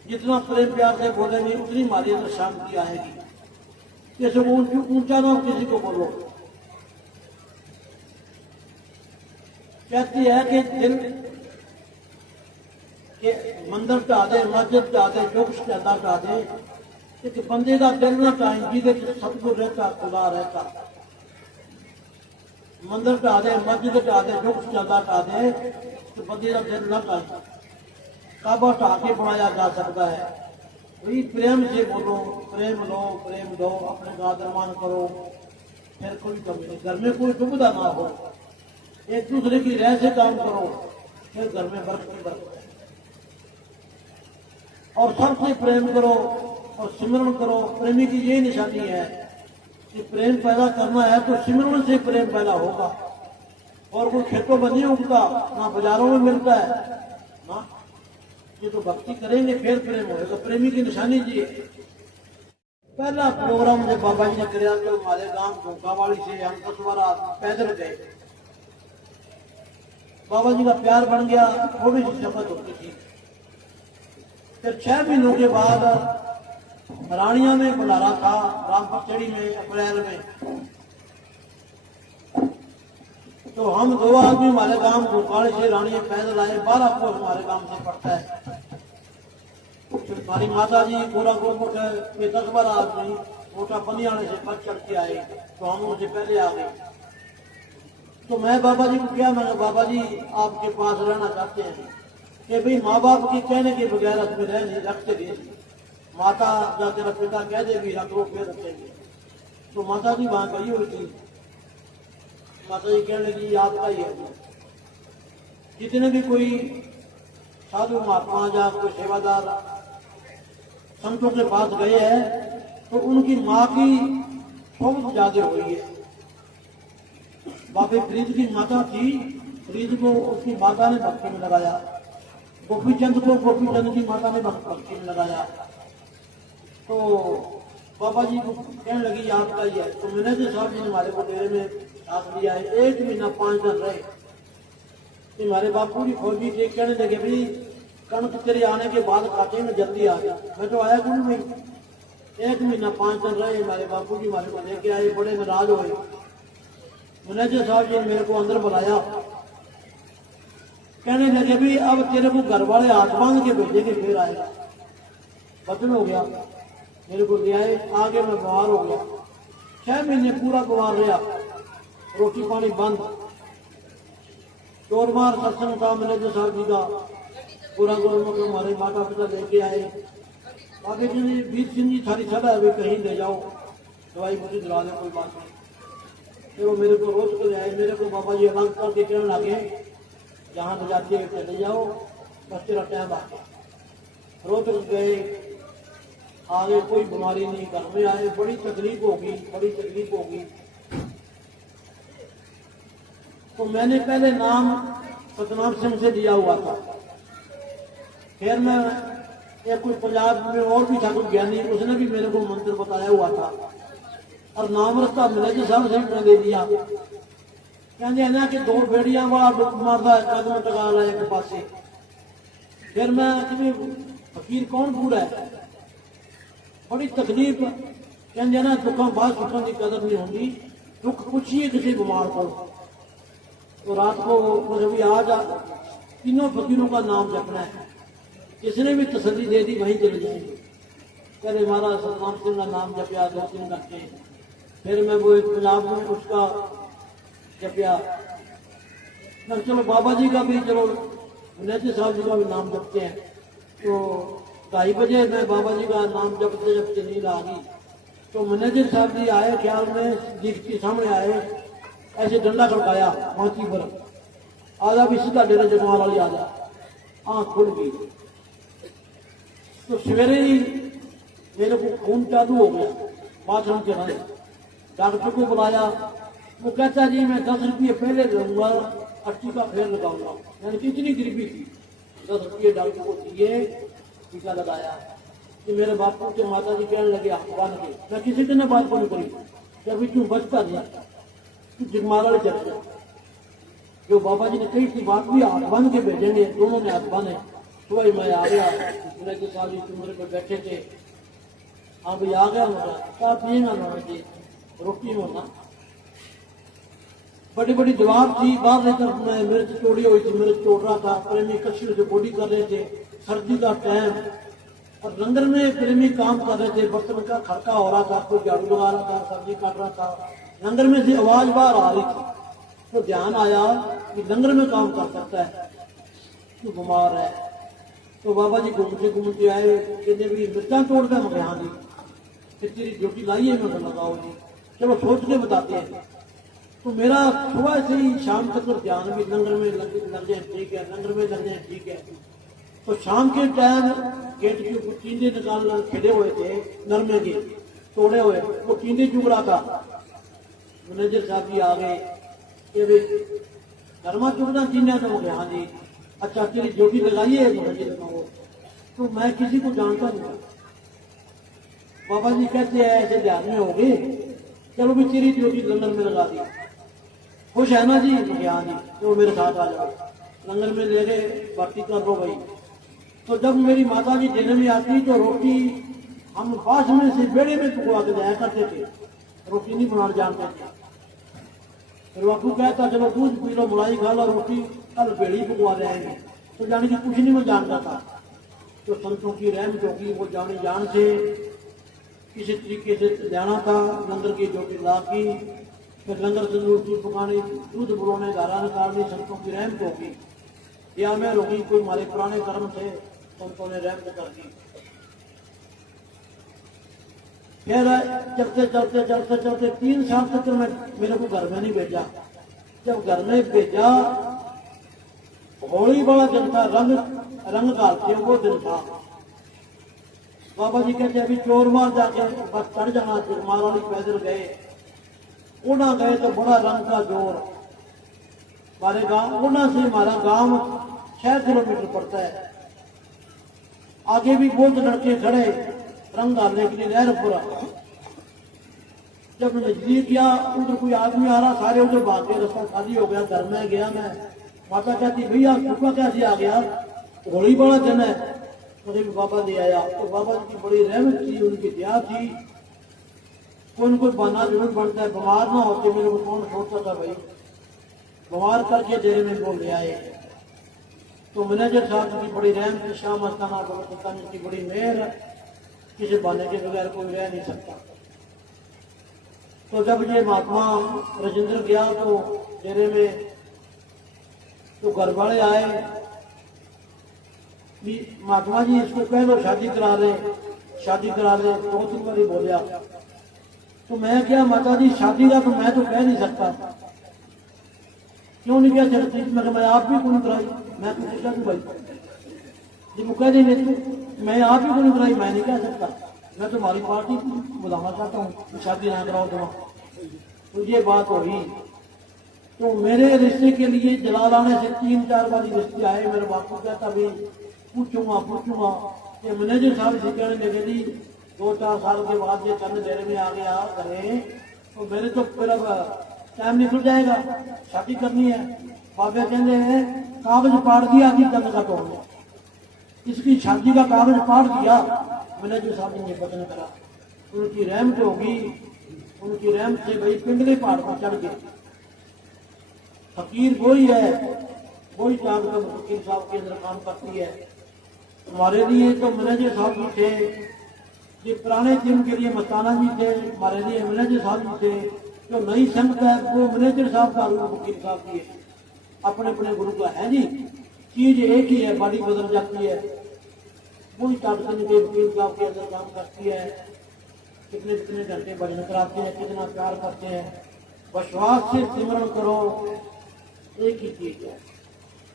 जितना प्रेम प्यार से बोलेंगे उतनी हमारी अंदर शांति आएगी। जैसे ऊंचा ना किसी को बोलो। कहती है कि दिल के मंदिर ढा दे, मस्जिद ढा दे, जो कुछ कहता ढा दे, एक बंदे का दिल ना चाहे जिसे सतगुर रहता, खुदा रहता। मंदिर ढा दे, मस्जिद ढा दे, जो कुछ चलता ढा दे, तो बंदे का दिल ना चाहे। काबा ढा के बनाया जा सकता है। वही प्रेम से बोलो, प्रेम लो, प्रेम दो, अपने का आदर मान करो, फिर कोई कमी नहीं। घर में कोई दुविधा ना हो, एक दूसरे की राय से काम करो, फिर घर में बरकत बरकत। और सबसे प्रेम करो और सिमरन करो। प्रेमी की यही निशानी है कि प्रेम पैदा करना है तो सिमरन से प्रेम पैदा होगा। और वो खेतों में नहीं उगता, ना बाजारों में मिलता है ना। ये तो भक्ति करेंगे फिर प्रेम होगा। प्रेमी की निशानी जी। पहला प्रोग्राम जब बाबा जी ने कराया तो हमारे गांव धोखावाड़ी से हम 10 बार पैदल गए। बाबा जी का प्यार बन गया, थोड़ी सी शपथ होती थी। फिर 6 महीनों के बाद रानिया में बुलारा था, रामपचड़ी में अप्रैल में। तो हम 2 आदमी हमारे गांव भोपाल से रानिया पैदल आए। 12 कोस हमारे गांव से पड़ता है। फिर हमारी माता जी पूरा गोमुख के 10 बार आदमी मोटा बनियाने से बच चढ़ के आए, तो हम उनसे पहले आ गए। तो मैं बाबा जी को क्या, मैंने बाबा जी आपके पास रहना चाहते हैं कि भाई माँ बाप के कहने के बगैर अपने रह नहीं रखते थे। माता या तेरा पिता कह दे भी रख लो, फिर रखेंगे। तो माता जी वहां गई हुई थी। माता जी कहने लगी आपका ही है। जितने भी कोई साधु महात्मा या कोई सेवादार संतों के पास गए हैं तो उनकी माँ की शोभा ज्यादा हुई है। बाबे फरीद की माता थी, फरीद को उसकी माता ने भक्ति में लगाया। गोपीचंद को गोपीचंद की माता ने भक्ति में लगाया। तो बाबा जी को कहने लगी आपका ही है। तो मैनेजर साहब जी ने हमारे को डेरे में साथ लिया है। 1 महीना 5 दिन रहे। तो हमारे बापू जी फौजी थे, कहने लगे भाई कणक तेरे आने के बाद काटे में जल्दी आ गया। मैं तो आया गुरु में। 1 महीना 5 दिन रहे। हमारे बापू जी हमारे को लेके आए, बड़े नाराज हुए। मैनेजर साहब जी ने मेरे को अंदर बुलाया, कहने लगे भी अब तेरे को घर वाले हाथ बांध के भेजेंगे फिर आएगा। बदल हो गया, मेरे को ले आए। आगे मैं बीमार हो गया, 6 महीने पूरा बीमार रहा, रोटी पानी बंद। चोरमार सत्संग था मैनेजर साहब जी का, पूरा गौरव को हमारे माता पिता लेके आए। बाकी जी ने वीर सिंह जी थारी सलाह अभी कहीं ले जाओ, दवाई मुझे दिला दे, कोई बात नहीं। फिर वो मेरे को रोज के ले आए। मेरे को बाबा जी अलग करके कहने लगे जहाँ ले जाते हैं चले जाओ, बस तेरा टाइम आ गया। रोज गए, आगे कोई बीमारी नहीं, घर में आए, बड़ी तकलीफ होगी, बड़ी तकलीफ होगी। तो मैंने पहले नाम सतनाम सिंह से लिया हुआ था। फिर मैं एक कोई पंजाब में और भी था कोई ज्ञानी, उसने भी मेरे को मंत्र बताया हुआ था, और नाम रस्ता मैनेजर साहब से मैं दे दिया। कहते ना कि 2 बेड़ियां वाला डुब मारता है, कदम टका रहा है एक पासे। फिर मैं कि फकीर कौन पूरा है, बड़ी तकलीफ। कहते ना दुखों बाद सुखों की कदर नहीं होती, दुख पूछिए किसी बीमार को। तो रात को मुझे भी आज तीनों फकीरों का नाम जपना है, किसने भी तसल्ली दे दी वहीं चले जाएंगे। पहले हमारा सतनाम सिंह का नाम जपया 2-3 घंटे, फिर मैं वो पंजाब में उसका जपया। मैं चलो बाबा जी का भी, चलो मैनेजर साहब जी का भी नाम जपते हैं। तो 2:30 बजे मैं बाबा जी का नाम जपते जपते नींद आ गई। तो मैनेजर साहब जी आए, ख्याल में दीख के सामने आए, ऐसे डंडा खड़काया माथी पर, आजा भी सीधा डेरा जगवाल वाली आजा। आँख खुल गई। तो सवेरे ही मेरे को खून चालू हो गया बाथरूम के अंदर। डॉक्टर को बुलाया, वो कहता जी मैं 10 रुपये पहले लूंगा, 80 का फेर लगाऊंगा। मैंने कितनी गरीबी थी, 10 रुपये डॉक्टर को दिए, टीका लगाया। कि मेरे बापू के माता जी कहने लगे हाथ बांध के, मैं किसी दिन बात को नहीं करी, जब तू बचता नहीं तू जगमाला चल गया। जो बाबा जी ने कही थी बात भी हाथ बांध के भेजेंगे, दोनों ने हाथ बांधे। सुबह मैं आ गया, के साथ चुमरे पर बैठे थे। हाँ भाई आ गया, होगा क्या पिएगा ना जी, रोटी होना। बड़ी बड़ी जवाब थी, बाहर लेकर मैं मिर्च तोड़ी हुई थी, मिर्च तोड़ रहा था। प्रेमी कच्ची से बॉडी कर रहे थे, सर्दी का टाइम, और लंगर में प्रेमी काम कर रहे थे। बर्तन का खड़का हो रहा था, कोई झाड़ू लगा रहा था, सब्जी काट रहा था। लंगर में से आवाज बाहर आ रही थी, तो ध्यान आया कि लंगर में काम कर सकता है, तो बीमार है। तो बाबा जी घूमते आए, कहते भी मिर्चा तोड़ दे। मैं हाँ जी, फिर तेरी ड्यूटी लाई है, मैं लगाओ जी, चलो सोच के बताते हैं। तो मेरा सुबह से ही शाम तक ध्यान भी लंगर में लग जाए ठीक है, लंगर में लग जाए ठीक है। तो शाम के टाइम गेट के ऊपर टींडे निकाल खिले हुए थे, नरमे के तोड़े हुए, वो टींडे चुग रहा था। मैनेजर साहब जी आ गए, ये भी नरमा चुगना टींडा था। हो गया हाँ जी, अच्छा तेरी ड्यूटी लगाइए, लगाओ। तो मैं किसी को जानता नहीं। बाबा जी कहते हैं ऐसे ध्यान में हो गए, चलो भी तेरी ड्यूटी लंगर में लगा दी। खुश है ना जी? हाँ जी, तो मेरे साथ आ जाओ, लंगर में ले गए, भर्ती कर लो भाई। तो जब मेरी माता जी दिन में आती तो रोटी हम पास में से बेड़े में पकवा के जाया करते थे, रोटी नहीं बनाना जानते थे। फिर बापू कहता चलो दूध पी लो, मलाई खा लो, रोटी कल बेड़ी पकवा जाएंगे। तो जाने की कुछ नहीं मैं जानता था। तो संतों की रहमत होगी, वो जाने जान से किसी तरीके से जाना था। लंगर की ड्यूटी ला की, फिर लंगर से रोटी पकानी, दूध बुलाने, गारा निकालनी, संतों की रहमत होगी। या मैं रोगी कोई हमारे पुराने कर्म थे, संतों ने रहमत कर दी। फिर चलते चलते चलते चलते 3 साल तक मैं मेरे को घर में नहीं भेजा। जब घर में भेजा, होली वाला दिन था, रंग घालते वो दिन था। बाबा जी कहते अभी चोर मार जाके बस चढ़ जाना, जगमाल वाली पैदल गए। ओना गए तो बड़ा रंग का जोर, हमारे गांव ओना से हमारा गांव 6 किलोमीटर पड़ता है। आगे भी बहुत लड़के खड़े रंग डालने के लिए नहर पर। जब नजदीक गया, उधर कोई आदमी आ रहा, सारे उधर भाग गए, रास्ता खाली हो गया। घर में गया मैं, माता कहती भैया सुखा कैसे आ गया, होली बड़ा दिन है। करीब बाबा ले आया तो बाबा जी की बड़ी रहमत थी, उनकी दया थी। कोई न कोई बहाना जरूर बनता है, बीमार ना होते मेरे को कौन सोचता था भाई, बीमार करके डेरे में वो ले आए। तो मैनेजर साहब की बड़ी रहमत थी, शाह मस्ताना बलोचिस्तान की बड़ी मेहर है, किसी बहाने के बगैर कोई रह नहीं सकता। तो जब ये महात्मा राजेंद्र गया तो डेरे में तो घर वाले आए, महात्मा जी इसको कह लो शादी करा ले, शादी करा ले। 2-3 बारी बोलिया तो मैं क्या माता जी शादी का तो मैं तो कह नहीं सकता। क्यों नहीं कह सकती? मैं आप भी कौन कराई, मैं तो पूछा तू भाई जी वो कह देंगे तू मैं आप ही कौन कराई, मैं नहीं कह सकता, मैं तुम्हारी पार्टी बुलाना चाहता हूँ, शादी ना कराओ तो ये बात होगी। तो मेरे रिश्ते के लिए जलाल आने से 3-4 बार रिश्ते आए। मेरे बापू कहता भी पूछूंगा कि मैनेजर साहब से कहने लगे जी 2-4 साल के बाद ये चंद डेरे में आ गया करें तो मेरे तो फिर टाइम निकल जाएगा, शादी करनी है। बाबा कहते हैं कागज पाड़ दिया कि चंद का तोड़, इसकी शादी का कागज पाड़ दिया। मैनेजर साहब ने वचन करा, उनकी रहमत होगी, उनकी रहमत से भाई पिंडले पहाड़ पर चढ़ गए। फकीर वही है, वही ताकत फकीर साहब के अंदर काम करती है। हमारे लिए तो मैनेजर साहब भी थे, ये पुराने जिम के लिए मस्ताना जी थे, हमारे लिए मैनेजर साहब जी थे। जो नई संगत है वो मैनेजर साहब का रूप फकीर साहब की है, अपने अपने गुरु का है जी, चीज एक ही है, बॉडी बदल जाती है। वही ताकत के फकीर साहब के अंदर काम करती है। कितने कितने घंटे भजन कराते हैं, कितना प्यार करते हैं। विश्वास से सिमरन करो, एक ही चीज है,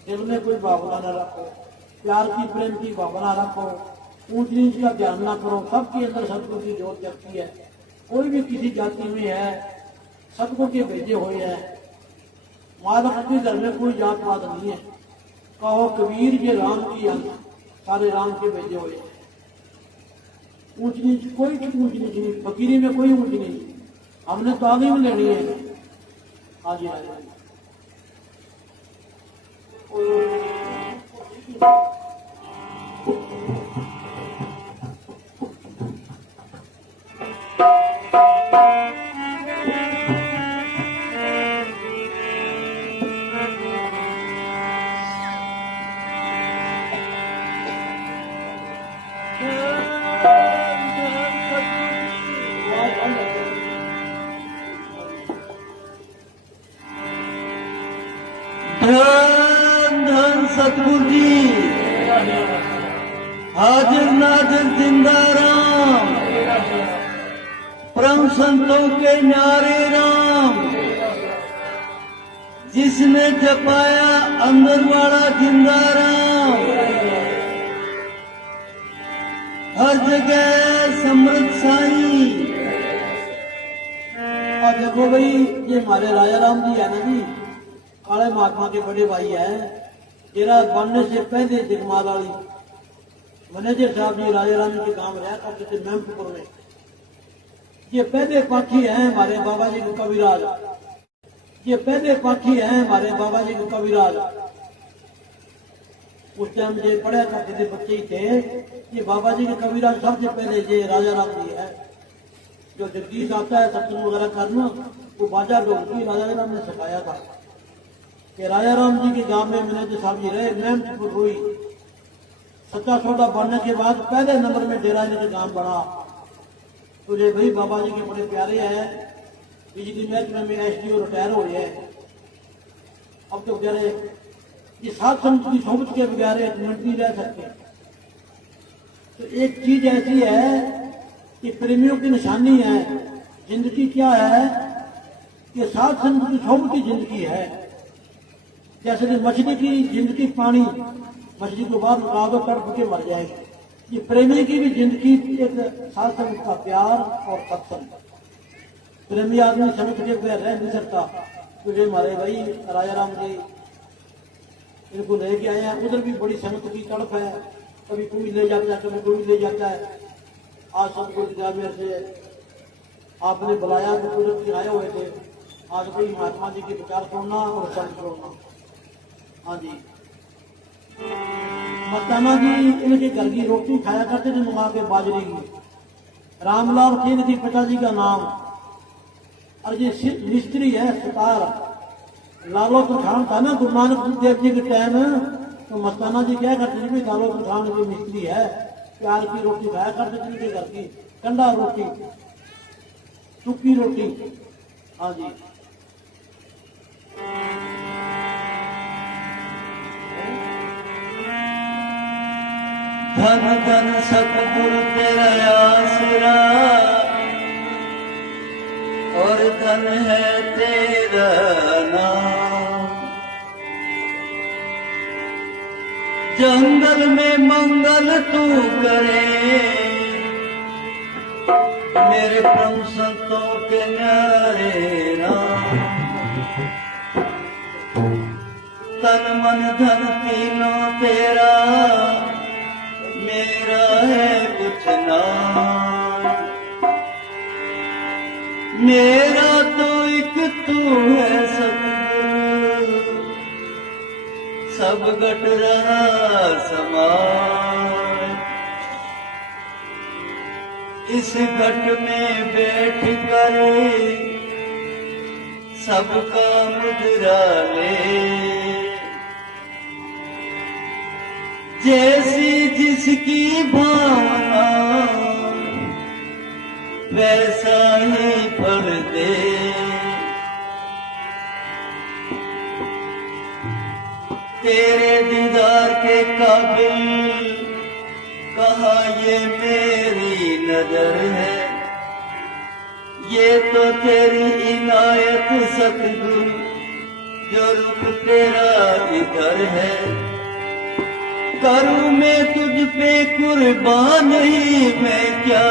दिल में कोई भावना न रखो, प्यार की प्रेम की भावना रखो, ऊंच नीच का ध्यान ना करो। सबके अंदर सतगुरु की जोत जगती है। कोई भी किसी जाति में है, सतगुरु के भेजे हुए हैं। मालक के घर में कोई जात पात नहीं है। कहो कबीर ये राम की अंश, सारे राम के भेजे हुए हैं। ऊंच नीच कोई ऊंच नीच नहीं, फकीरी में कोई ऊंच नहीं। हमने तालीम लेनी है। हाँ जी, हाँ जी। धन धन सतगुरु जी, हाजिर नाजिर जिंदा राम, परम संतों के न्यारे राम, जिसने जपाया अंदर वाला जिंदा राम, हर जगह समृद्ध साईं। और देखो भाई ये हमारे राजा राम जी है ना जी, काले महात्मा के बड़े भाई है। तेरा बनने से पहले दिगमाल वाली मैनेजर साहब जी राजा राम के काम रहा करते थे मैमपुर में। ये पहले पाखी हैं हमारे बाबा जी को कविराज, ये पहले पाखी हैं हमारे बाबा जी को कविराज। उस टाइम ये पढ़ा करते थे, बच्चे ही थे। ये बाबा जी के कविराज सबसे पहले ये राजा राम जी है। जो जगदीश आता है सत्संग वगैरह करना, वो बाजा ढोलकी राजा राम ने सिखाया था। कि राजा राम जी के गांव में मैनेजर साहब जी रहे, मैमपुर हुई। सच्चा सौदा बनने के बाद पहले नंबर में डेरा जी का गांव बना। तो ये भाई बाबा जी के बड़े प्यारे हैं। बिजली महकमे में SDO रिटायर हो गए। अब तो बेचारे ये सात संत की सोबत के बगैर एक मिनट नहीं रह सकते। तो एक चीज ऐसी है कि प्रेमियों की निशानी है। जिंदगी क्या है कि सात संत की सोबत की जिंदगी है। जैसे कि मछली की जिंदगी पानी, मछली को बाहर निकाल दो तड़प के मर जाएगी। ये प्रेमी की भी जिंदगी एक साथ संग का प्यार और सत्संग। प्रेमी आदमी समझ के बगैर रह नहीं सकता। तो ये हमारे भाई राजा राम जी इनको लेके आए हैं। उधर भी बड़ी संगत की तड़प है, कभी कोई ले जाता है, कभी कोई ले जाता है। आज सतगुरु मेरे से आपने बुलाया तो कुदरत आए हुए थे। आज कोई महात्मा जी के विचार सुनना और संत सुनना। हाँ जी। मस्ताना जी इनके घर की रोटी खाया करते थे मंगा के बाजरे की। रामलाल थे इनके पिताजी का नाम। और ये मिस्त्री है सितार लालो तरखान था ना गुरु नानक देव जी के टाइम, तो मस्ताना जी क्या करते थे, लालो तरखान जो मिस्त्री है प्यार की रोटी खाया करते थे इनके घर की, ठंडा रोटी, सूखी रोटी। हाँ जी। धन धन सतगुरु तेरा आसरा, और धन है तेरा नाम। जंगल में मंगल तू करे, मेरे परम संतों के न्यारे राम। तन मन धन तीनों तेरा, मेरा है कुछ नाम। मेरा तो एक तू है सतगुरु, सब घट रहा समान। इस घट में बैठ कर सबका मुद्रा ले, जैसी जिसकी भावना वैसा ही फल दे। तेरे दीदार के काबिल कहा ये मेरी नजर है, ये तो तेरी इनायत सतगुरु, जो रुख तेरा इधर है। करूं मैं तुझ पे कुर्बान ही मैं क्या,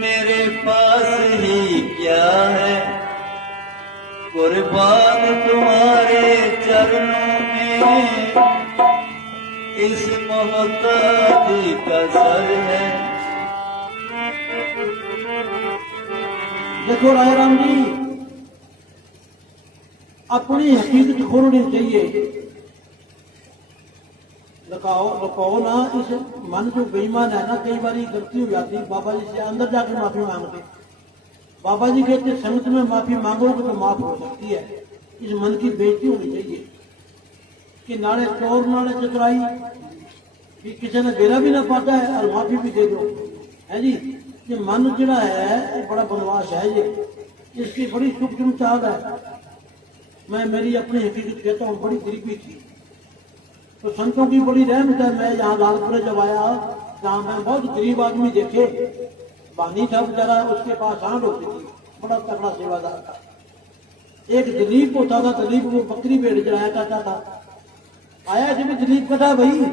मेरे पास ही क्या है। कुर्बान तुम्हारे चरणों में इस मोहताज का सर है। देखो राय राम जी, अपनी हकीकत खोलनी चाहिए। लुकाओ ना इस मन जो बेईमान है ना, कई बार गलती हो जाती है, बाबा जी से अंदर जाकर माफी मांगते। बाबा जी कहते संगत में माफी मांगोगे तो माफ हो सकती है। इस मन की बेइज्जती होनी चाहिए कि नाले चोर नाले चतुराई, कि किसी ने बेरा भी ना पाता है और माफी भी दे दो, है जी। ये मन जड़ा है ये बड़ा बनवास है, ये इसकी बड़ी सूक्ष्म चाल है। मैं मेरी अपनी हकीकत कहता हूँ, बड़ी गरीबी थी तो संतों की बड़ी रहमत है। मैं यहाँ लालपुर जब आया, जहाँ मैं बहुत गरीब आदमी देखे, पानी था बेचारा, उसके पास आंट होती थी, बड़ा तगड़ा सेवादार था। एक दिलीप होता था, दिलीप वो बकरी भेड़ चलाया करता था। आया जब दिलीप कटा भाई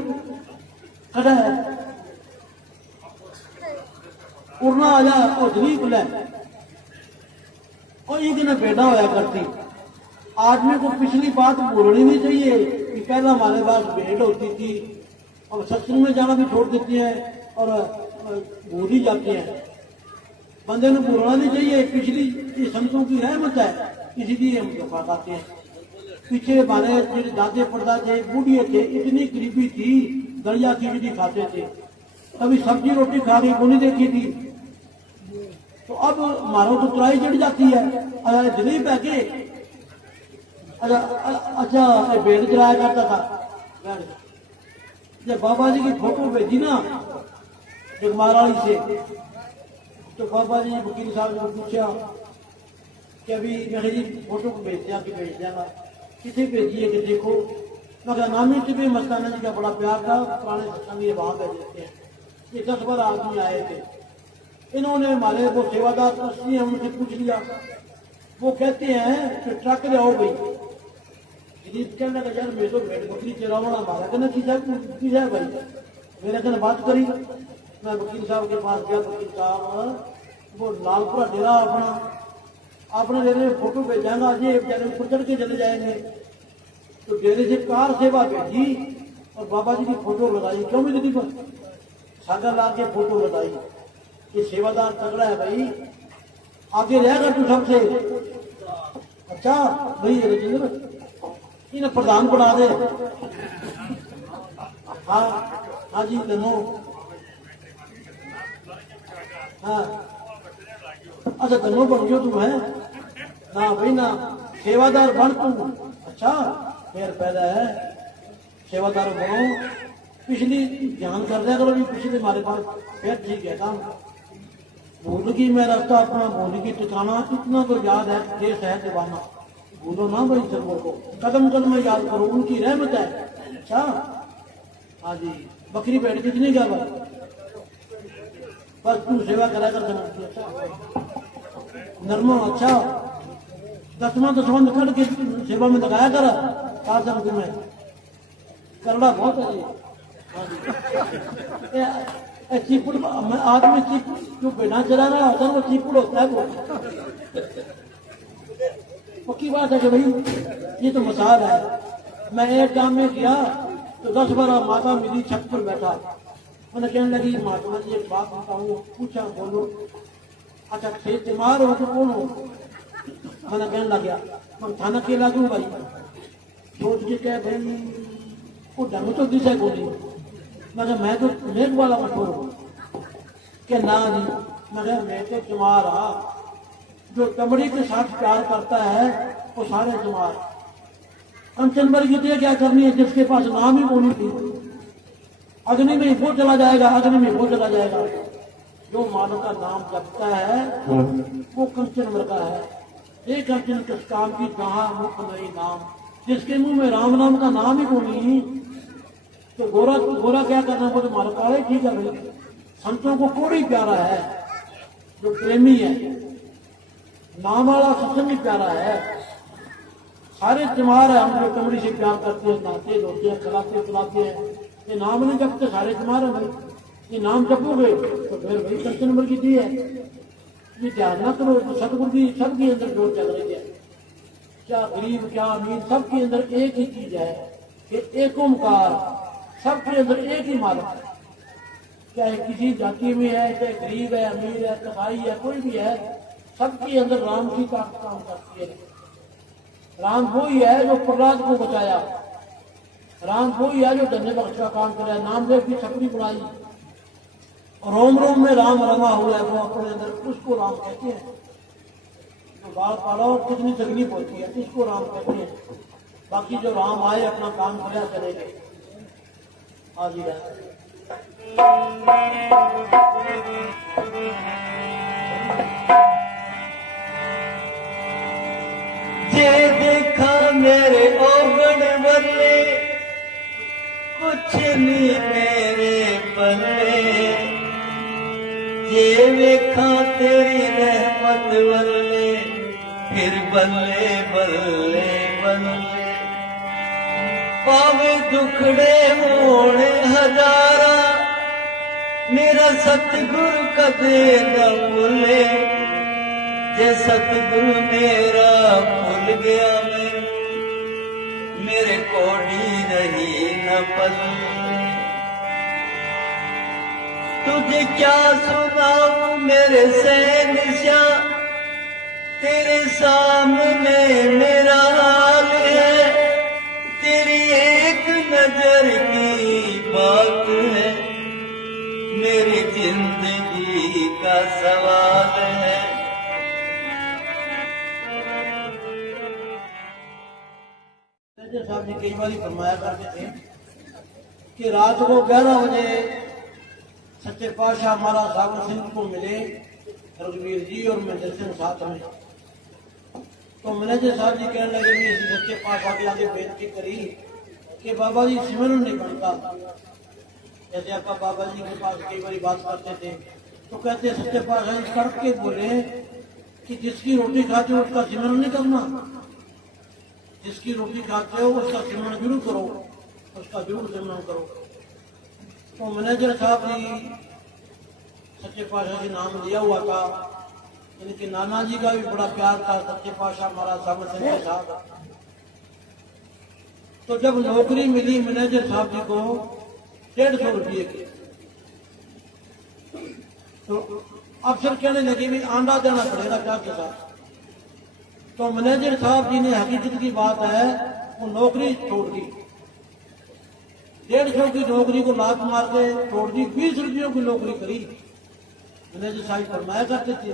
खड़ा है, उड़ना आ जा और दिलीप ले, और एक दिन बेटा होया करती। आदमी को पिछली बात बोलनी नहीं चाहिए कि पहला हमारे पास भेंट होती थी और सत्संग में जाना भी छोड़ देती है और भूल ही जाती है। बंदे ने बोलना नहीं चाहिए, पिछली संतों की रहमत है, इसलिए हम धोखा खाते हैं। पीछे हमारे जो दादे परदादे बूढ़िए थे, इतनी गरीबी थी, दलिया खिचड़ी खाते थे, कभी सब्जी रोटी खा के को नहीं देखी थी। तो अब हमारा तो तुराई चढ़ जाती है। अरे दिलीप है के अच्छा भेड़ चलाया करता था। जब बाबा जी की फोटो भेजी ना जगमाराली से, तो बाबा जी वकील साहब ने पूछा कि अभी मेरे जी फोटो को भेज दिया कि भेज देगा, किसे भेजिए कि देखो। मगर नामी से भी मस्ताना जी का बड़ा प्यार था, पुराने सत्संग ये वहां भेज देते हैं। ये 10 बार आदमी आए थे, इन्होंने हमारे वो सेवादार ट्रस्टी हैं उनसे पूछ लिया। वो कहते हैं कि ट्रक ले आओ भाई। दिलीप कहने लगा यार मेरे तो भेड़ बकरी चरावना हमारा कहना की है भाई। मेरे कहने बात करी, मैं वकील साहब के पास गया। वकील साहब वो लालपुरा डेरा अपना डेरे में फोटो भेजाएगा, अजय बेचारे ऊपर चढ़ के चले जाएंगे। तो डेरे से कार सेवा भेजी और बाबा जी की फोटो लगाई। क्यों भी दीदी सागर ला के फोटो लगाई। ये सेवादार तगड़ा है भाई, आगे रहेगा तू सबसे। अच्छा भाई राजेंद्र इन्हें प्रधान बना दे। हाँ हाँ जी धनो हाँ अच्छा धनो बन गयो तू है ना भाई ना सेवादार बन तू अच्छा फिर पैदा है सेवादार बनो पिछली ध्यान कर दिया करो भी पिछले हमारे पास फिर ठीक है काम भूल की मैं रास्ता अपना भूल की ठिकाना इतना तो याद है देश है दीवाना भूलो ना भाई सबको को कदम कदम में याद करो उनकी रहमत है अच्छा हाँ जी बकरी बैठ कितनी क्या बात बस तू सेवा करा कर समझती अच्छा नरमा अच्छा दसवां कट के सेवा में लगाया कर साधन तुम्हें करना बहुत है हाँ जी चिपुड़ मैं आदमी चिपुड़ जो बिना चला रहा होता है वो चिपुड़ होता है वो पक्की बात है कि भाई ये तो मिसाल है मैं एक काम में गया तो 10-12 माता मिली छत पर बैठा मैंने कहने लगी महात्मा जी एक बात बताऊं पूछा बोलो अच्छा खेत बीमार हो तो कौन हो मैंने कहने लग गया मैं थाना के लागू भाई सोच के कह भाई वो ढंग तो दिशा को नहीं मगर मैं तो नेक वाला मशहूर हूँ कि ना नहीं मगर मैं तो बीमार आ जो कमड़ी के साथ प्यार करता है वो सारे बीमार कंचन वर्गी क्या करनी है जिसके पास नाम ही बोली थी अग्नि में वो चला जाएगा अग्नि में वो चला जाएगा जो मानव का नाम जपता है वो कंचन वर्गा है ये कंचन किस काम की जहां मुख नहीं नाम जिसके मुंह में राम नाम का नाम ही बोली तो गोरा गोरा क्या करना वो तो मानव का है ठीक है भाई संतों को कोई प्यारा है जो प्रेमी है नाम वाला सत्संग ही प्यारा है सारे त्योहार है हम जो कमरी से प्यार करते हैं नहाते धोते हैं खिलाते पिलाते हैं ये नाम नहीं जपते सारे त्योहार है भाई ये नाम जपोगे तो फिर भाई दर्शन नंबर की दी है ये ध्यान ना करो तो सतगुरु की सबके अंदर जोर चल रही है क्या गरीब क्या अमीर सबके अंदर एक ही चीज है कि एक ओमकार सबके अंदर एक ही मालक है चाहे किसी जाति में है चाहे गरीब है अमीर है कसाई है कोई भी है सबके अंदर राम की ताकत काम करती है राम वो ही है जो प्रहलाद को बचाया राम वो ही है जो धन्य बख्श का काम कराया नामदेव की छपरी बुलाई रोम रोम में राम रमा हुआ है वो अपने अंदर उसको राम कहते हैं तो बाल पालो कितनी तकलीफ होती है इसको राम कहते हैं बाकी जो राम आए अपना काम कराया चले गए आज ही जे देखा मेरे ओगण बल्ले कुछ नहीं मेरे बल्ले जे वेखा तेरी रहमत बल्ले फिर बल्ले बल्ले बल्ले पावे दुखड़े होने हजारा मेरा सतगुरु कदे न भूले जे सतगुरु मेरा भूल गया मैं मेरे कोडी रही न पल्ले तुझे क्या सुनाऊं मेरे सैनिशा तेरे सामने मेरा हाल है तेरी एक नजर की बात है मेरी जिंदगी का सवाल है साहब जी कई बार फरमाया करते थे कि रात को 11 बजे सच्चे पातशाह महाराज सागर सिंह को मिले रघुवीर जी और महेंद्र सिंह साथ में तो मैनेजर साहब जी कहने लगे कि सच्चे पातशाह के आगे बेनती करी कि बाबा जी सिमरन नहीं बनता जैसे आपका बाबा जी के पास कई बार बात करते थे तो कहते सच्चे पातशाह सड़क के बोले कि जिसकी रोटी खाते हो उसका सिमरन नहीं करना जिसकी रोटी खाते हो उसका सिमरन जरूर करो उसका जरूर सिमरन करो तो मैनेजर साहब ने सच्चे पातशाह के नाम लिया हुआ था इनके नाना जी का भी बड़ा प्यार था सच्चे पातशाह महाराज सागर सिंह के साथ तो जब नौकरी मिली मैनेजर साहब जी को 150 रुपये की तो अफसर कहने लगे भी आंडा देना पड़ेगा क्या के साथ तो मैनेजर साहब जी ने हकीकत की बात है वो नौकरी छोड़ दी 150 की नौकरी को लात मार के तोड़ दी, 20 रुपयों की नौकरी करी। मैनेजर साहब फरमाया करते थे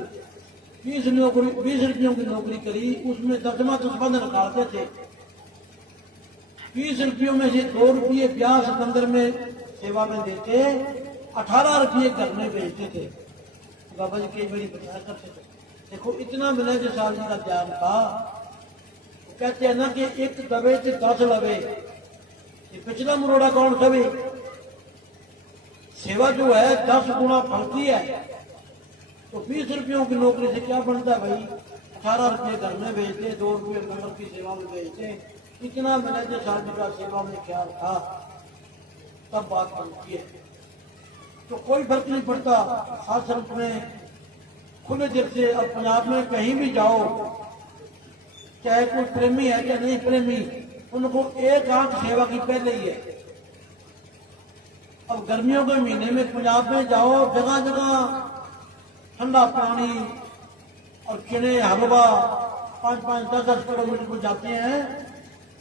20 रुपयों की नौकरी करी, उसमें 10 निकालते थे। 20 रुपयों में से 2 रुपये ब्याह सिकंदर में सेवा में देते, 18 रुपये घर में भेजते थे। बाबा जी कई बारी बताया करते थे। देखो इतना मैनेजर साहब जी का ज्ञान था। वो कहते हैं ना कि एक दबे से 10 लवे, पिछला मरोड़ा कौन सवे। सेवा जो है 10 गुना फलती है। तो 20 रुपयों की नौकरी से क्या बनता है भाई, 18 रुपये घर में भेजते, 2 रुपये नगर की सेवा में भेजते। इतना मैनेजर साहब जी का सेवा में ख्याल था, तब बात बनती है। तो कोई फर्क नहीं पड़ता खास रूप में खुले दिल से। अब पंजाब में कहीं भी जाओ, चाहे कोई प्रेमी है चाहे नहीं प्रेमी, उनको एक आंख सेवा की पहले ही है। अब गर्मियों के महीने में पंजाब में जाओ, जगह जगह ठंडा पानी और किने हलवा 5-5, 10-10 किलोमीटर को जाते हैं।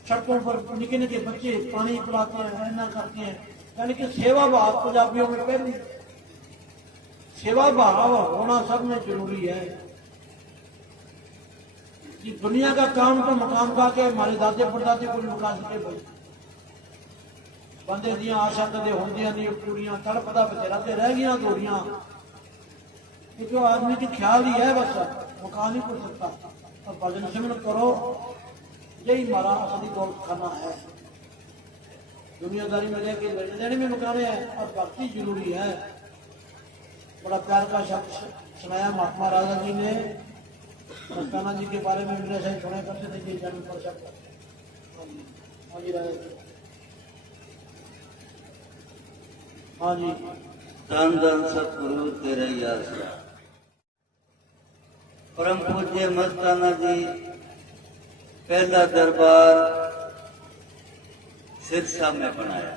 सड़कों पर निके निके बच्चे पानी पिलाते हैं, ऐना करते हैं। यानी कि सेवा भाव पंजाबियों में पहली। सेवा भाव होना सब में जरूरी है। कि दुनिया का काम तो मकाम का के हमारे दादे परदादे को मुका सके भाई। बंदे दियां आशा कदे होंदियां नहीं पूरियां, तड़पदा बतेरा ते रह गया दूरियां। क्योंकि आदमी की ख्याल ही है बस, मुका नहीं कर सकता। और भजन सिमरन करो, यही हमारा असली दौलत खाना है। दुनियादारी में रह के लेने देने में मुकाने हैं, और भक्ति जरूरी है। बड़ा प्यार का शब्द सुनाया महात्मा राजा जी ने। मस्ताना जी के बारे में मेरे से सुना करते थे कि जन्म पर शब्द। हाँ जी राजा जी, हाँ जी। धन धन सतगुरु तेरे आसरा। परम पूज्य मस्ताना जी पहला दरबार सिरसा में बनाया,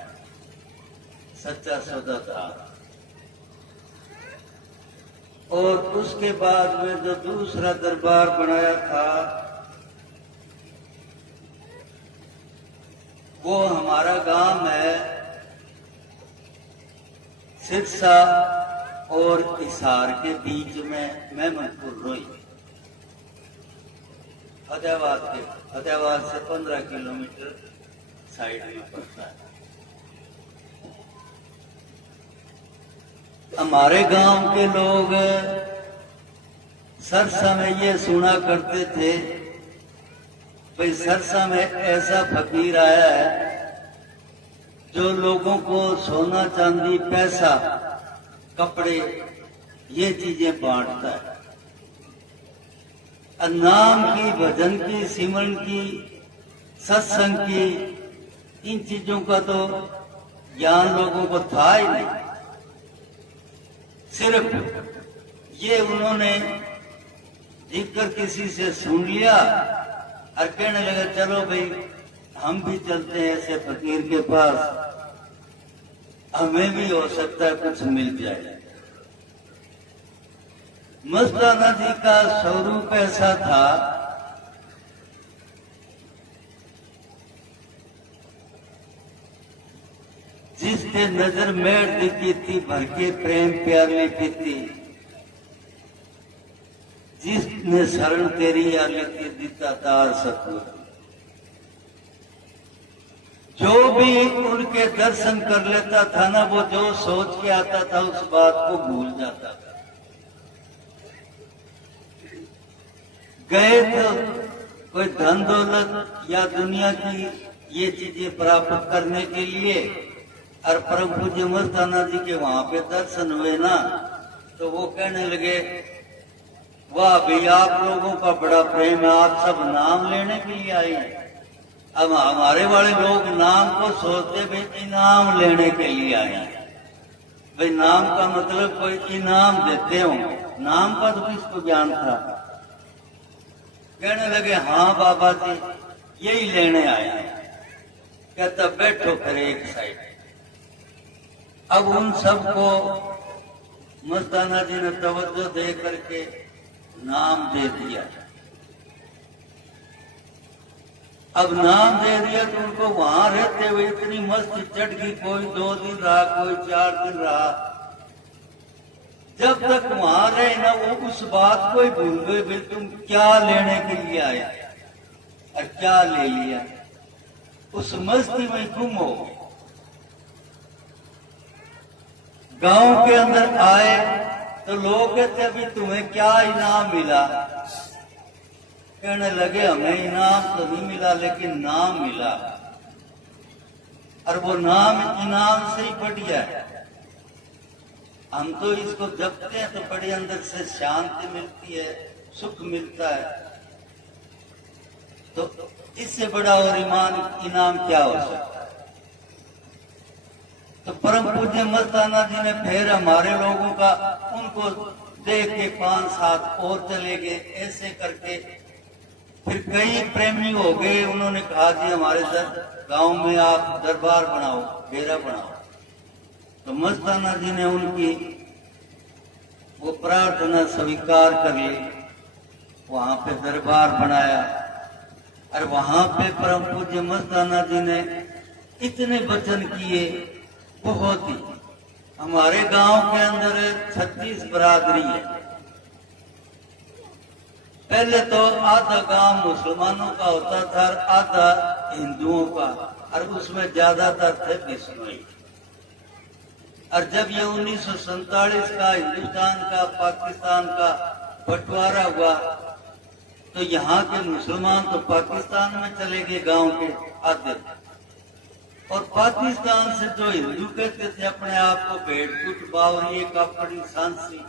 सच्चा सौदा था। और उसके बाद में जो दूसरा दरबार बनाया था, वो हमारा गांव है सिरसा और हिसार के बीच में मेहमदपुर रोई, फतेहाबाद से 15 किलोमीटर साइड में पड़ता है। हमारे गांव के लोग सरसा में ये सुना करते थे, भाई सरसा में ऐसा फकीर आया है जो लोगों को सोना चांदी पैसा कपड़े ये चीजें बांटता है। नाम की, भजन की, सिमरन की, सत्संग की, इन चीजों का तो ज्ञान लोगों को था ही नहीं। सिर्फ ये उन्होंने जिक्र किसी से सुन लिया और कहने लगा चलो भाई हम भी चलते हैं ऐसे फकीर के पास, हमें भी हो सकता है कुछ मिल जाए। मस्ताना जी का स्वरूप ऐसा था, जिसके नजर मेड़ दिखी थी भर के प्रेम प्यार में पीती, जिसने शरण तेरी या लेती दिता तार सतगुरु। जो भी उनके दर्शन कर लेता था ना, वो जो सोच के आता था उस बात को भूल जाता था। गए तो कोई धन दौलत या दुनिया की ये चीजें प्राप्त करने के लिए, और परम पूज्य मस्ताना जी के वहां पे दर्शन हुए ना, तो वो कहने लगे वाह भाई आप लोगों का बड़ा प्रेम है, आप सब नाम लेने के लिए आए। अब हमारे वाले लोग नाम को सोचते भाई इनाम लेने के लिए आए। भाई नाम का मतलब कोई इनाम देते हो, नाम का तो किसको ज्ञान था। कहने लगे हाँ बाबा जी यही लेने आया। कहता बैठो फिर एक साइड। अब उन सबको मस्ताना जी ने तवज्जो दे करके नाम दे दिया। अब नाम दे दिया तो उनको वहां रहते हुए इतनी मस्ती चढ़ गई, कोई 2 दिन रहा, कोई 4 दिन रहा। जब तक वहां रहे ना वो उस बात को ही भूल गए, भाई तुम क्या लेने के लिए आए और क्या ले लिया, उस मस्ती में गुम हो गए। गांव के अंदर आए तो लोग कहते अभी तुम्हें क्या इनाम मिला, कहने लगे हमें इनाम तो नहीं मिला लेकिन नाम मिला, और वो नाम इनाम से ही बढ़िया है। हम तो इसको जपते हैं तो बड़ी अंदर से शांति मिलती है, सुख मिलता है, तो इससे बड़ा और इनाम क्या हो सकता है। तो परम पूज्य मस्ताना जी ने फिर हमारे लोगों का उनको देख के 5-7 और चले गए। ऐसे करके फिर कई प्रेमी हो गए। उन्होंने कहा जी हमारे गांव में आप दरबार बनाओ, डेरा बनाओ। तो मस्ताना जी ने उनकी वो प्रार्थना स्वीकार कर ली, वहां पे दरबार बनाया। और वहां पे परम पूज्य मस्ताना जी ने इतने वचन किए, बहुत ही। हमारे गांव के अंदर 36 बरादरी है। पहले तो आधा गांव मुसलमानों का होता था और आधा हिंदुओं का, और उसमें ज्यादातर थे बिश्नोई। और जब ये 1947 का हिंदुस्तान का पाकिस्तान का बंटवारा हुआ तो यहाँ के मुसलमान तो पाकिस्तान में चले गए, गांव के आधे, और पाकिस्तान से जो हिंदू कहते थे अपने आप को भेड़कुट, बावरी, कापड़ी, सांसी,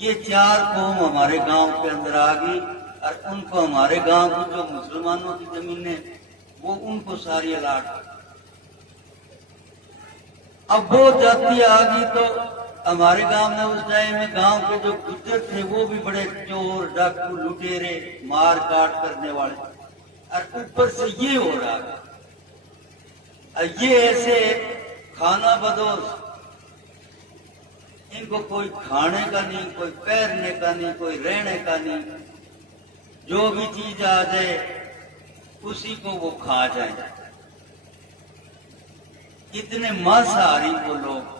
ये 4 कौम हमारे गांव के अंदर आ गई। और उनको हमारे गांव की जो मुसलमानों की जमीनें वो उनको सारी अलाट हो। अब वो जाति आ गई तो हमारे गांव में उस टाइम में गांव के जो गुज्जर थे वो भी बड़े चोर, डाकू, लुटेरे, मार काट करने वाले, और ऊपर से ये हो रहा है। ये ऐसे खाना बदोश, इनको कोई खाने का नहीं, कोई पहनने का नहीं, कोई रहने का नहीं, जो भी चीज आ जाए उसी को वो खा जाए। इतने मांसाहारी वो लोग।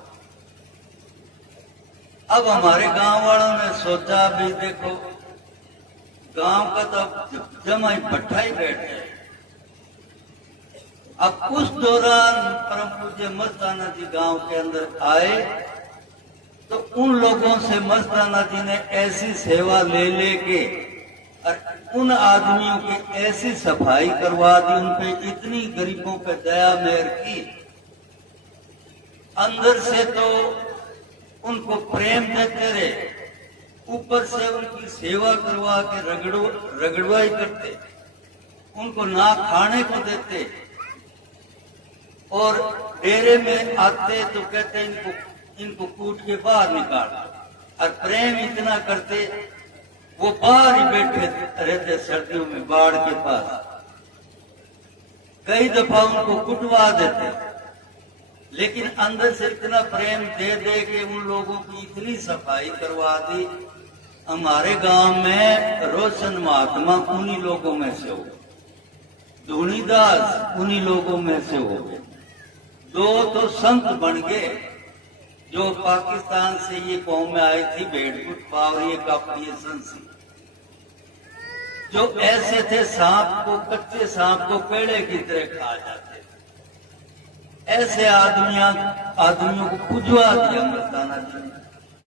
अब हमारे गांव वालों ने सोचा भी देखो गांव का तो जमा ही भट्ठा ही बैठ जाए। अब उस दौरान परम पूज्य मस्ताना जी गांव के अंदर आए तो उन लोगों से मस्ताना जी ने ऐसी सेवा ले लेके और उन आदमियों की ऐसी सफाई करवा दी, उन पे इतनी गरीबों पे दया मेहर की, अंदर से तो उनको प्रेम देते रहे, ऊपर से उनकी सेवा करवा के रगड़वाई करते, उनको ना खाने को देते, और डेरे में आते तो कहते इनको कूट के बाहर निकाल, और प्रेम इतना करते वो बाहर ही बैठे रहते सर्दियों में बाढ़ के पास। कई दफा उनको कुटवा देते, लेकिन अंदर से इतना प्रेम दे दे के उन लोगों की इतनी सफाई करवा दी। हमारे गांव में रोशन महात्मा उन्हीं लोगों में से हो, धूणीदास उन्हीं लोगों में से हो गए। 2 तो संत बन गए जो पाकिस्तान से ये कौम में आई थी, भेड़कुट, बावरी, कापड़ी, संसी, जो ऐसे थे सांप को, कच्चे सांप को पेड़े की तरह खा जाते। ऐसे आदमियों को खुजवा दिया मस्ताना जी ने।